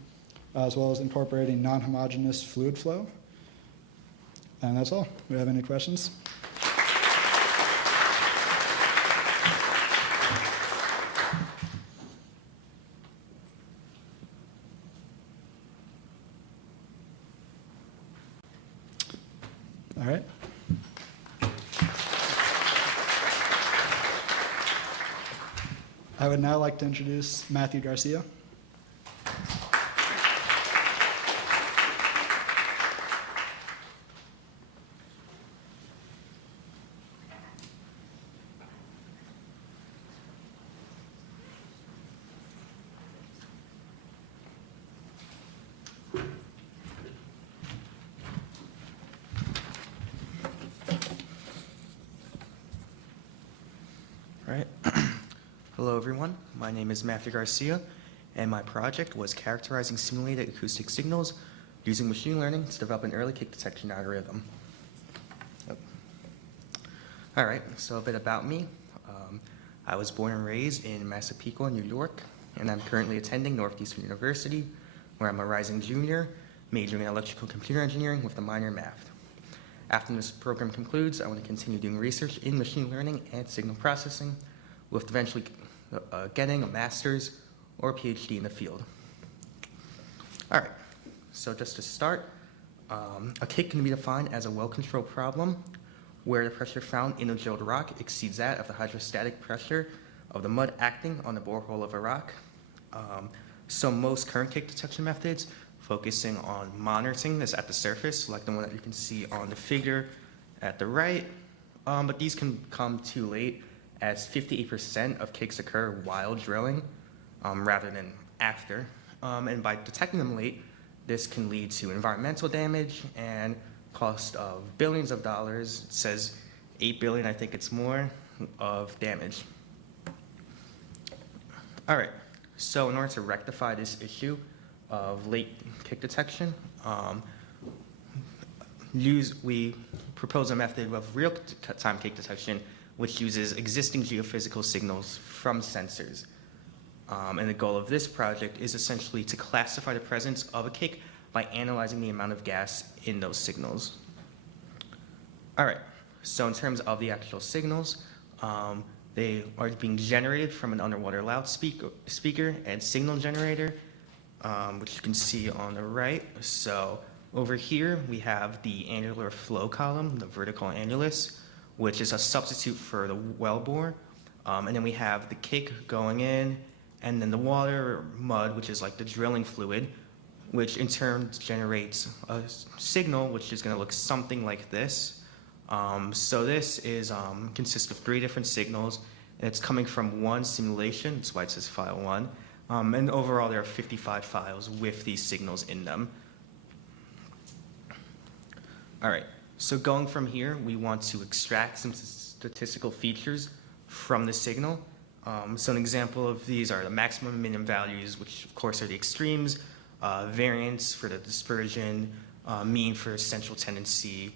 as well as incorporating non-homogeneous fluid flow. And that's all. Do we have any questions? All right. I would now like to introduce Matthew Garcia. All right. Hello, everyone. My name is Matthew Garcia, and my project was characterizing simulated acoustic signals using machine learning to develop an early kick detection algorithm. All right, so a bit about me. I was born and raised in Massapequa, New York, and I'm currently attending Northeastern University, where I'm a rising junior, majoring in electrical computer engineering with a minor in math. After this program concludes, I want to continue doing research in machine learning and signal processing, with eventually getting a master's or a PhD in the field. All right, so just to start, a kick can be defined as a well-controlled problem where the pressure found in a drilled rock exceeds that of the hydrostatic pressure of the mud acting on the borehole of a rock. So most current kick detection methods focusing on monitoring this at the surface, like the one that you can see on the figure at the right, but these can come too late, as 58% of kicks occur while drilling rather than after. And by detecting them late, This can lead to environmental damage and cost of billions of dollars. It says 8 billion, I think it's more, of damage. All right, so in order to rectify this issue of late kick detection, we propose a method of real-time kick detection, which uses existing geophysical signals from sensors. And the goal of this project is essentially to classify the presence of a kick by analyzing the amount of gas in those signals. All right, so in terms of the actual signals, they are being generated from an underwater loudspeaker and signal generator, which you can see on the right. So over here, we have the annular flow column, the vertical annulus, which is a substitute for the wellbore. And then we have the kick going in, and then the water or mud, which is like the drilling fluid, which in turn generates a signal, which is going to look something like this. So this is consists of 3 different signals, and it's coming from one simulation. That's why it says file 1. And overall, there are 55 files with these signals in them. All right, so going from here, we want to extract some statistical features from the signal. So an example of these are the maximum and minimum values, which of course are the extremes, variance for the dispersion, mean for central tendency,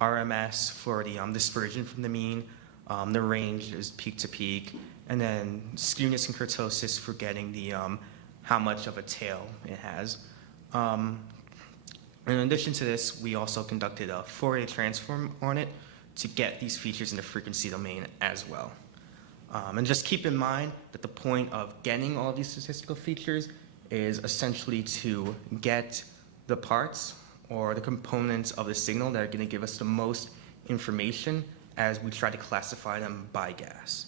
RMS for the dispersion from the mean, the range is peak to peak, and then skewness and kurtosis for getting the how much of a tail it has. In addition to this, we also conducted a Fourier transform on it to get these features in the frequency domain as well. And just keep in mind that the point of getting all of these statistical features is essentially to get the parts or the components of the signal that are going to give us the most information as we try to classify them by gas.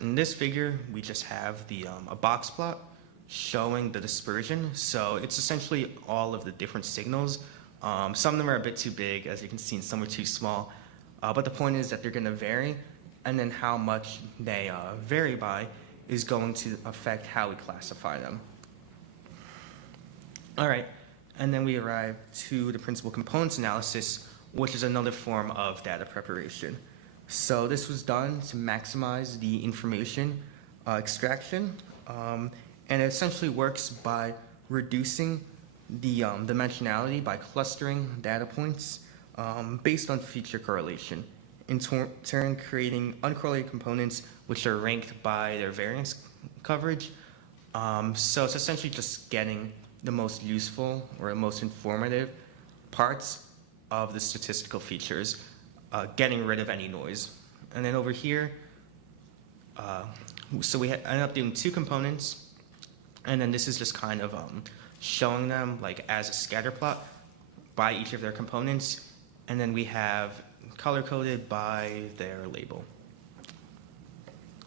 In this figure, we just have a box plot showing the dispersion. So it's essentially all of the different signals. Some of them are a bit too big, as you can see, and some are too small. But the point is that they're going to vary, and then how much they vary by is going to affect how we classify them. All right, and then we arrive to the principal components analysis, which is another form of data preparation. So this was done to maximize the information extraction, and it essentially works by reducing the dimensionality by clustering data points based on feature correlation, in turn creating uncorrelated components which are ranked by their variance coverage. So it's essentially just getting the most useful or the most informative parts of the statistical features, getting rid of any noise. And then over here, so we ended up doing 2 components, and then this is just kind of showing them like as a scatter plot by each of their components, and then we have color-coded by their label.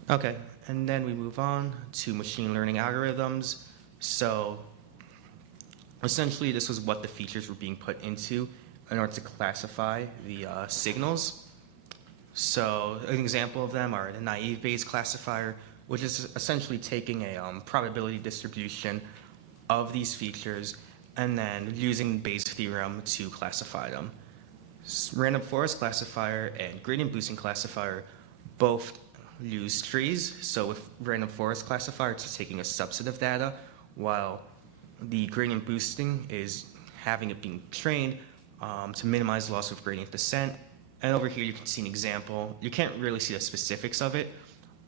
Okay, and then we move on to machine learning algorithms. So essentially, this was what the features were being put into in order to classify the signals. So an example of them are the naive Bayes classifier, which is essentially taking a probability distribution of these features and then using Bayes' theorem to classify them. Random forest classifier and gradient boosting classifier both use trees. So with random forest classifier, it's taking a subset of data, while the gradient boosting is having it being trained to minimize loss of gradient descent. And over here, you can see an example. You can't really see the specifics of it,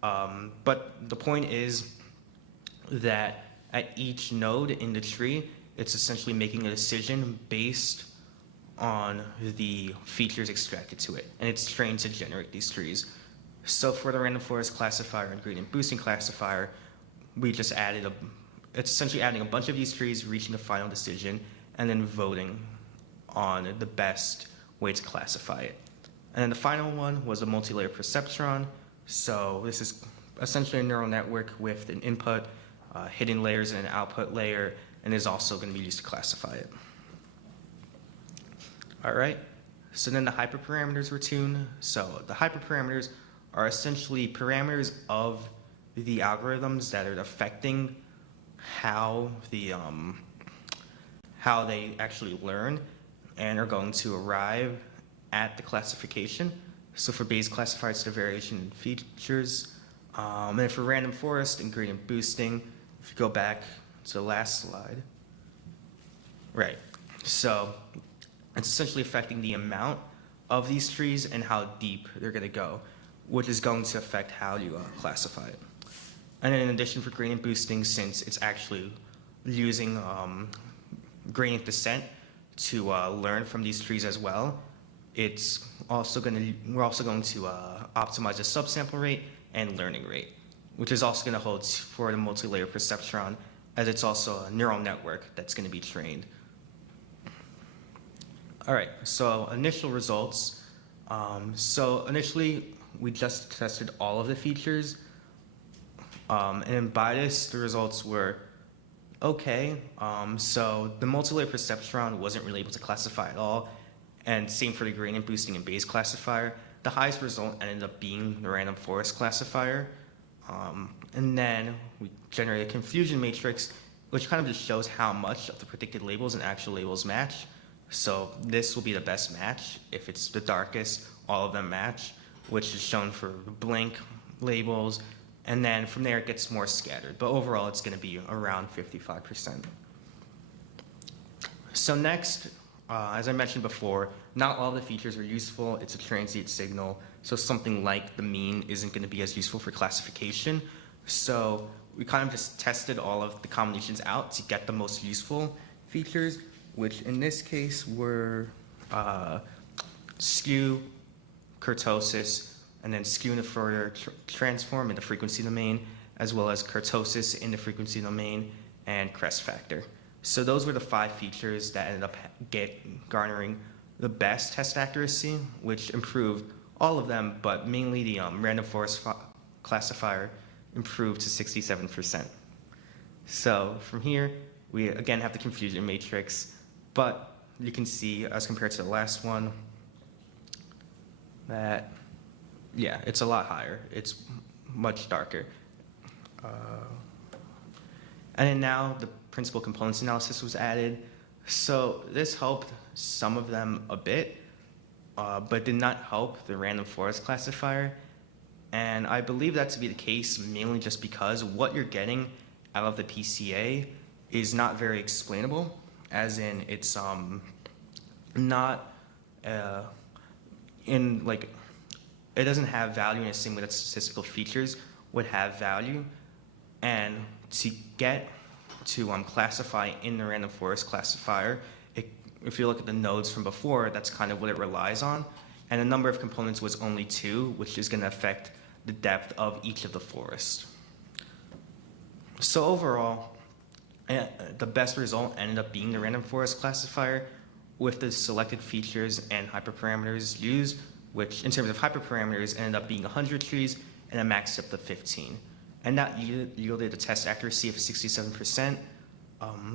but the point is that at each node in the tree, it's essentially making a decision based on the features extracted to it, and it's trained to generate these trees. So for the random forest classifier and gradient boosting classifier, we just added it's essentially adding a bunch of these trees, reaching a final decision, and then voting on the best way to classify it. And then the final one was a multi-layer perceptron. So this is essentially a neural network with an input, hidden layers, and an output layer, and is also going to be used to classify it. All right, so then the hyperparameters were tuned. So the hyperparameters are essentially parameters of the algorithms that are affecting how the how they actually learn and are going to arrive at the classification. So for Bayes classifier, it's the variation in features. And for random forest and gradient boosting, if you go back to the last slide, right. So it's essentially affecting the amount of these trees and how deep they're going to go, which is going to affect how you classify it. And then in addition, for gradient boosting, since it's actually using gradient descent to learn from these trees as well, it's also we're also going to optimize the subsample rate and learning rate, which is also going to hold for the multi-layer perceptron, as it's also a neural network that's going to be trained. All right, so initial results. So initially, we just tested all of the features. And by this, the results were okay. So the multi-layer perceptron wasn't really able to classify at all. And same for the gradient boosting and Bayes classifier. The highest result ended up being the random forest classifier. And then we generated a confusion matrix, which kind of just shows how much of the predicted labels and actual labels match. So this will be the best match. If it's the darkest, all of them match, which is shown for blink labels. And then from there, it gets more scattered. But overall, it's going to be around 55%. So next, as I mentioned before, not all the features are useful. It's a transient signal. So something like the mean isn't going to be as useful for classification. So we kind of just tested all of the combinations out to get the most useful features, which in this case were skew, kurtosis, and then skew in the Fourier transform in the frequency domain, as well as kurtosis in the frequency domain, and crest factor. So those were the 5 features that ended up garnering the best test accuracy, which improved all of them, but mainly the random forest classifier improved to 67%. So from here, we again have the confusion matrix, but you can see as compared to the last one that, yeah, it's a lot higher. It's much darker. And then now the principal components analysis was added. So this helped some of them a bit, but did not help the random forest classifier. And I believe that to be the case mainly just because what you're getting out of the PCA is not very explainable, as in it's not in like, it doesn't have value in the same way that statistical features would have value. And to get to classify in the random forest classifier, if you look at the nodes from before, that's kind of what it relies on. And the number of components was only 2, which is going to affect the depth of each of the forests. So overall, the best result ended up being the random forest classifier with the selected features and hyperparameters used, which in terms of hyperparameters ended up being 100 trees and a max depth of 15. And that yielded a test accuracy of 67%.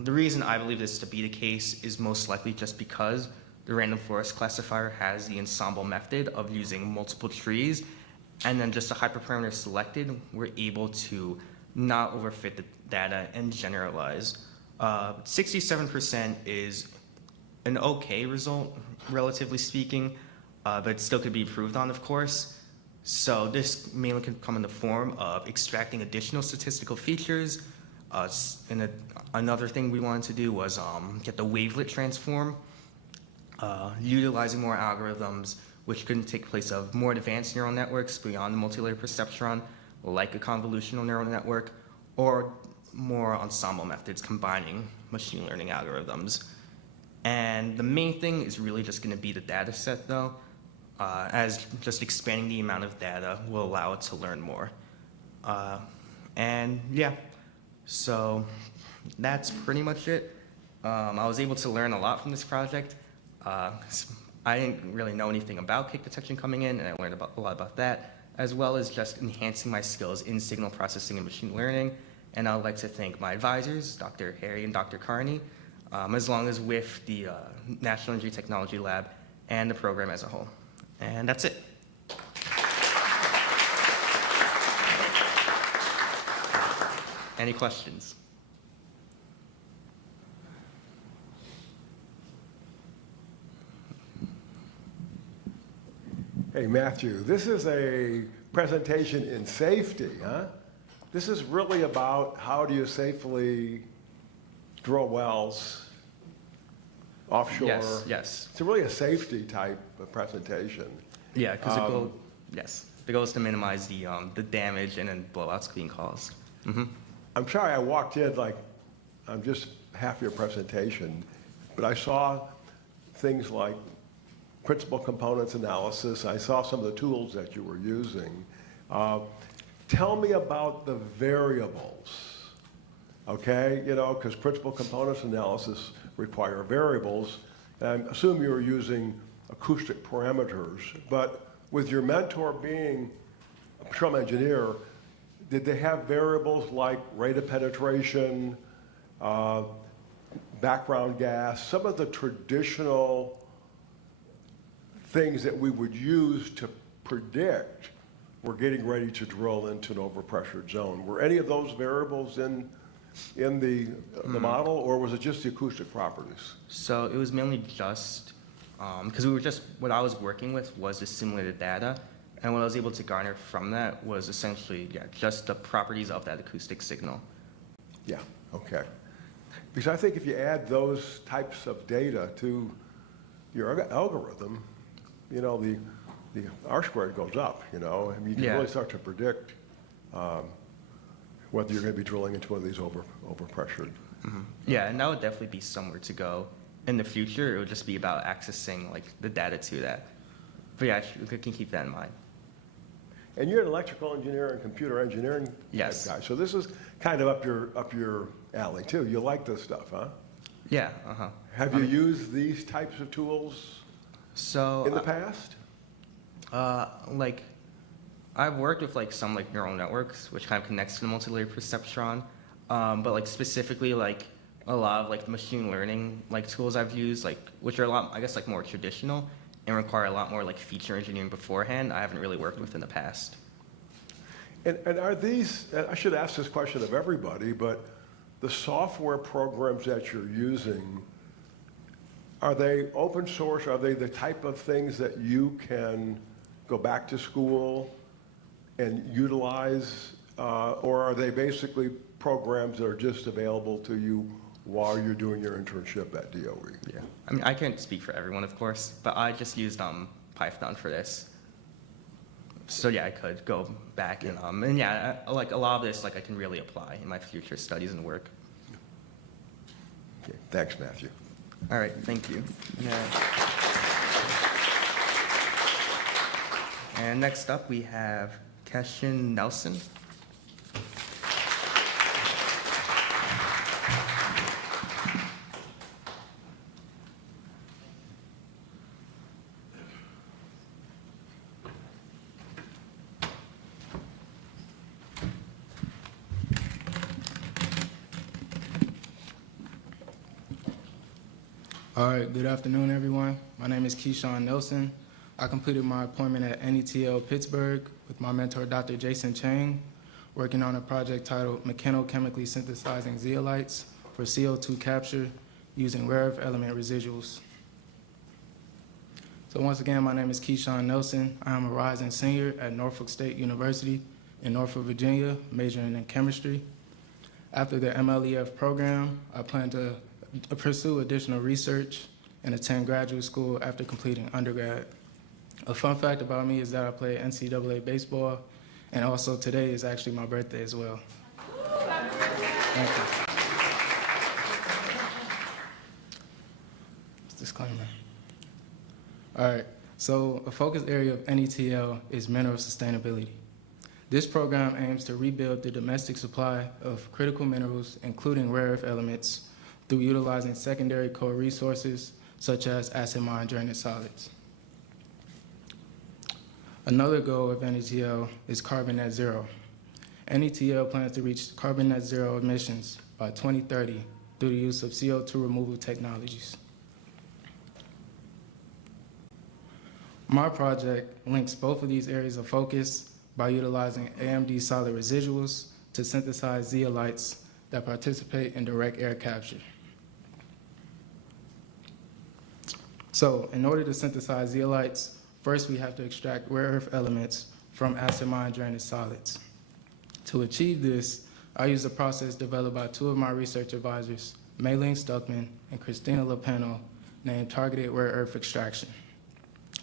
The reason I believe this to be the case is most likely just because the random forest classifier has the ensemble method of using multiple trees, and then just the hyperparameter selected, we're able to not overfit the data and generalize. 67% is an okay result, relatively speaking, but it still could be improved on, of course. So this mainly can come in the form of extracting additional statistical features. Another thing we wanted to do was get the wavelet transform, utilizing more algorithms, which could take place of more advanced neural networks beyond the multi-layer perceptron, like a convolutional neural network, or more ensemble methods combining machine learning algorithms. And the main thing is really just going to be the data set, though, as just expanding the amount of data will allow it to learn more. And yeah, so that's pretty much it. I was able to learn a lot from this project. I didn't really know anything about kick detection coming in, and I learned a lot about that, as well as just enhancing my skills in signal processing and machine learning. And I would like to thank my advisors, Dr. Harry and Dr. Carney, as long as with the National Energy Technology Lab and the program as a whole. And that's it. Any questions? Hey, Matthew, this is a presentation in safety, huh? This is really about how do you safely drill wells offshore. Yes, yes. It's really a safety type of presentation. Yeah, because the goal is to minimize the damage and then blowouts being caused. I'm sorry I walked in like I'm just half your presentation, but I saw things like principal components analysis. I saw some of the tools that you were using. Tell me about the variables, okay? You know, because principal components analysis require variables. And I assume you were using acoustic parameters, but with your mentor being a petroleum engineer, did they have variables like rate of penetration, background gas, some of the traditional things that we would use to predict we're getting ready to drill into an overpressured zone? Were any of those variables in the model, or was it just the acoustic properties? So it was mainly just, because what I was working with was just simulated data, and what I was able to garner from that was essentially, just the properties of that acoustic signal. Yeah, okay. Because I think if you add those types of data to your algorithm, you know, the R squared goes up, you know. I mean, you can really start to predict whether you're going to be drilling into one of these overpressured. Yeah, and that would definitely be somewhere to go. In the future, it would just be about accessing like the data to that. But yeah, we can keep that in mind. And you're an electrical engineer and computer engineering type guy, so this is kind of up your alley too. You like this stuff, huh? Yeah. Have you used these types of tools So in the past? like I've worked with like some like neural networks, which kind of connects to the multi-layer perceptron. But like specifically like a lot of like the machine learning like tools I've used, like which are a lot, I guess, like more traditional and require a lot more like feature engineering beforehand, I haven't really worked with in the past. And are these, and I should ask this question of everybody, but the software programs that you're using, are they open source? Are they the type of things that you can go back to school and utilize? Or are they basically programs that are just available to you while you're doing your internship at DOE? Yeah. I mean, I can't speak for everyone, of course, but I just used Python for this. So yeah, I could go back and yeah, like a lot of this, like I can really apply in my future studies and work. Okay, thanks, Matthew. All right, thank you. And next up, we have Keshin Nelson. All right, good afternoon, everyone. My name is Keyshawn Nelson. I completed my appointment at NETL Pittsburgh with my mentor, Dr. Jason Chang, working on a project titled Mechanochemically Synthesizing Zeolites for CO2 Capture using rare earth element residuals. So once again, my name is Keyshawn Nelson. I am a rising senior at Norfolk State University in Norfolk, Virginia, majoring in chemistry. After the MLEF program, I plan to pursue additional research and attend graduate school after completing undergrad. A fun fact about me is that I play NCAA baseball, and also today is actually my birthday as well. Thank you. Disclaimer. All right, so a focus area of NETL is mineral sustainability. This program aims to rebuild the domestic supply of critical minerals, including rare earth elements, through utilizing secondary core resources such as acid mine drainage solids. Another goal of NETL is carbon net zero. NETL plans to reach carbon net zero emissions by 2030 through the use of CO2 removal technologies. My project links both of these areas of focus by utilizing AMD solid residuals to synthesize zeolites that participate in direct air capture. So in order to synthesize zeolites, first we have to extract rare earth elements from acid mine drainage solids. To achieve this, I use a process developed by two of my research advisors, Maylene Stuckman and Christina Lapeno, named targeted rare earth extraction.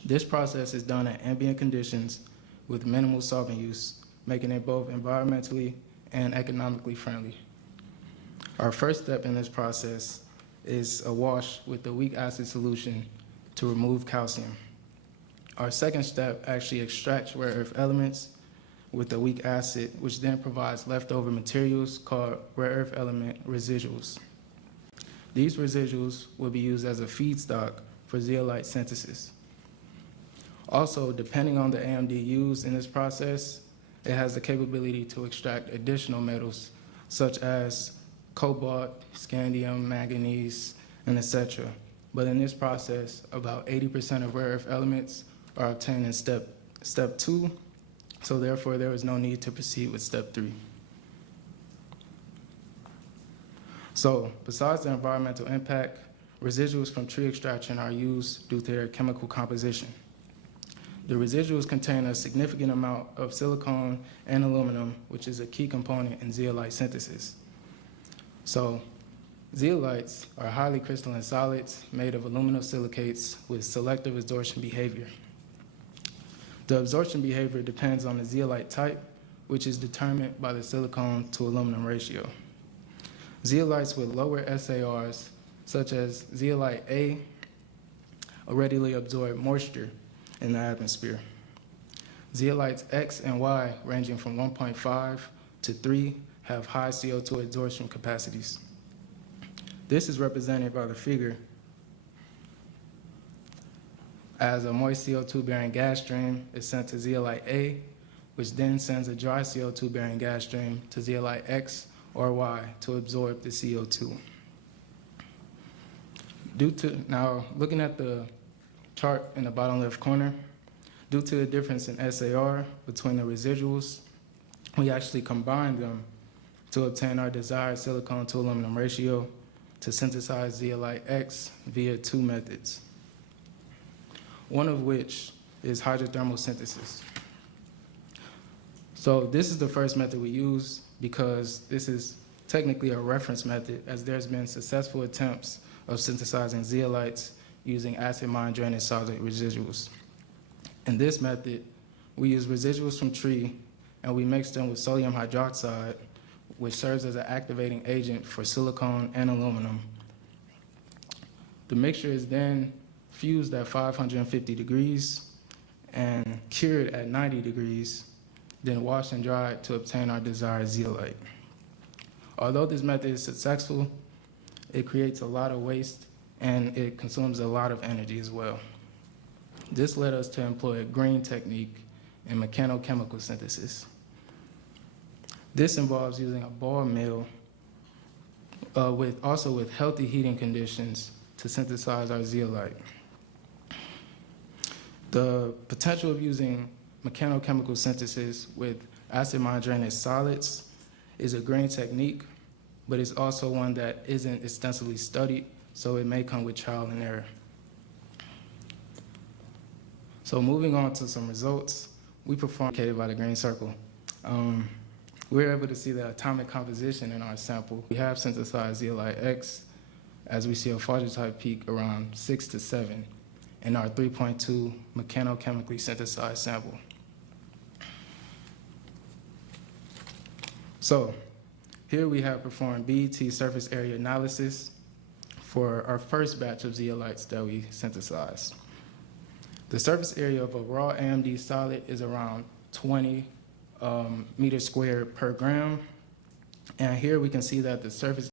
This process is done at ambient conditions with minimal solvent use, making it both environmentally and economically friendly. Our first step in this process is a wash with the weak acid solution to remove calcium. Our second step actually extracts rare earth elements with the weak acid, which then provides leftover materials called rare earth element residuals. These residuals will be used as a feedstock for zeolite synthesis. Also, depending on the AMD used in this process, it has the capability to extract additional metals such as cobalt, scandium, manganese, and etc. But in this process, about 80% of rare earth elements are obtained in step 2, so therefore there is no need to proceed with step 3. So, besides the environmental impact, residuals from tree extraction are used due to their chemical composition. The residuals contain a significant amount of silicon and aluminum, which is a key component in zeolite synthesis. So, zeolites are highly crystalline solids made of aluminum silicates with selective absorption behavior. The absorption behavior depends on the zeolite type, which is determined by the silicon to aluminum ratio. Zeolites with lower SARs, such as zeolite A, readily absorb moisture in the atmosphere. Zeolites X and Y, ranging from 1.5 to 3, have high CO2 absorption capacities. This is represented by the figure as a moist CO2-bearing gas stream is sent to zeolite A, which then sends a dry CO2-bearing gas stream to zeolite X or Y to absorb the CO2. Now, looking at the chart in the bottom left corner, due to the difference in SAR between the residuals, we actually combine them to obtain our desired silicon to aluminum ratio to synthesize zeolite X via 2 methods, one of which is hydrothermal synthesis. So this is the first method we use because this is technically a reference method, as there's been successful attempts of synthesizing zeolites using acid mine drainage solid residuals. In this method, we use residuals from tree and we mix them with sodium hydroxide, which serves as an activating agent for silicon and aluminum. The mixture is then fused at 550 degrees and cured at 90 degrees, then washed and dried to obtain our desired zeolite. Although this method is successful, it creates a lot of waste and it consumes a lot of energy as well. This led us to employ a green technique in mechanochemical synthesis. This involves using a ball mill with healthy heating conditions to synthesize our zeolite. The potential of using mechanochemical synthesis with acid mine drainage solids is a green technique, but it's also one that isn't extensively studied, so it may come with trial and error. So moving on to some results, we performed indicated by the green circle. We were able to see the atomic composition in our sample. We have synthesized zeolite X, as we see a phosphate peak around 6 to 7 in our 3.2 mechanochemically synthesized sample. So here we have performed BET surface area analysis for our first batch of zeolites that we synthesized. The surface area of a raw AMD solid is around 20 meters squared per gram. And here we can see that the surface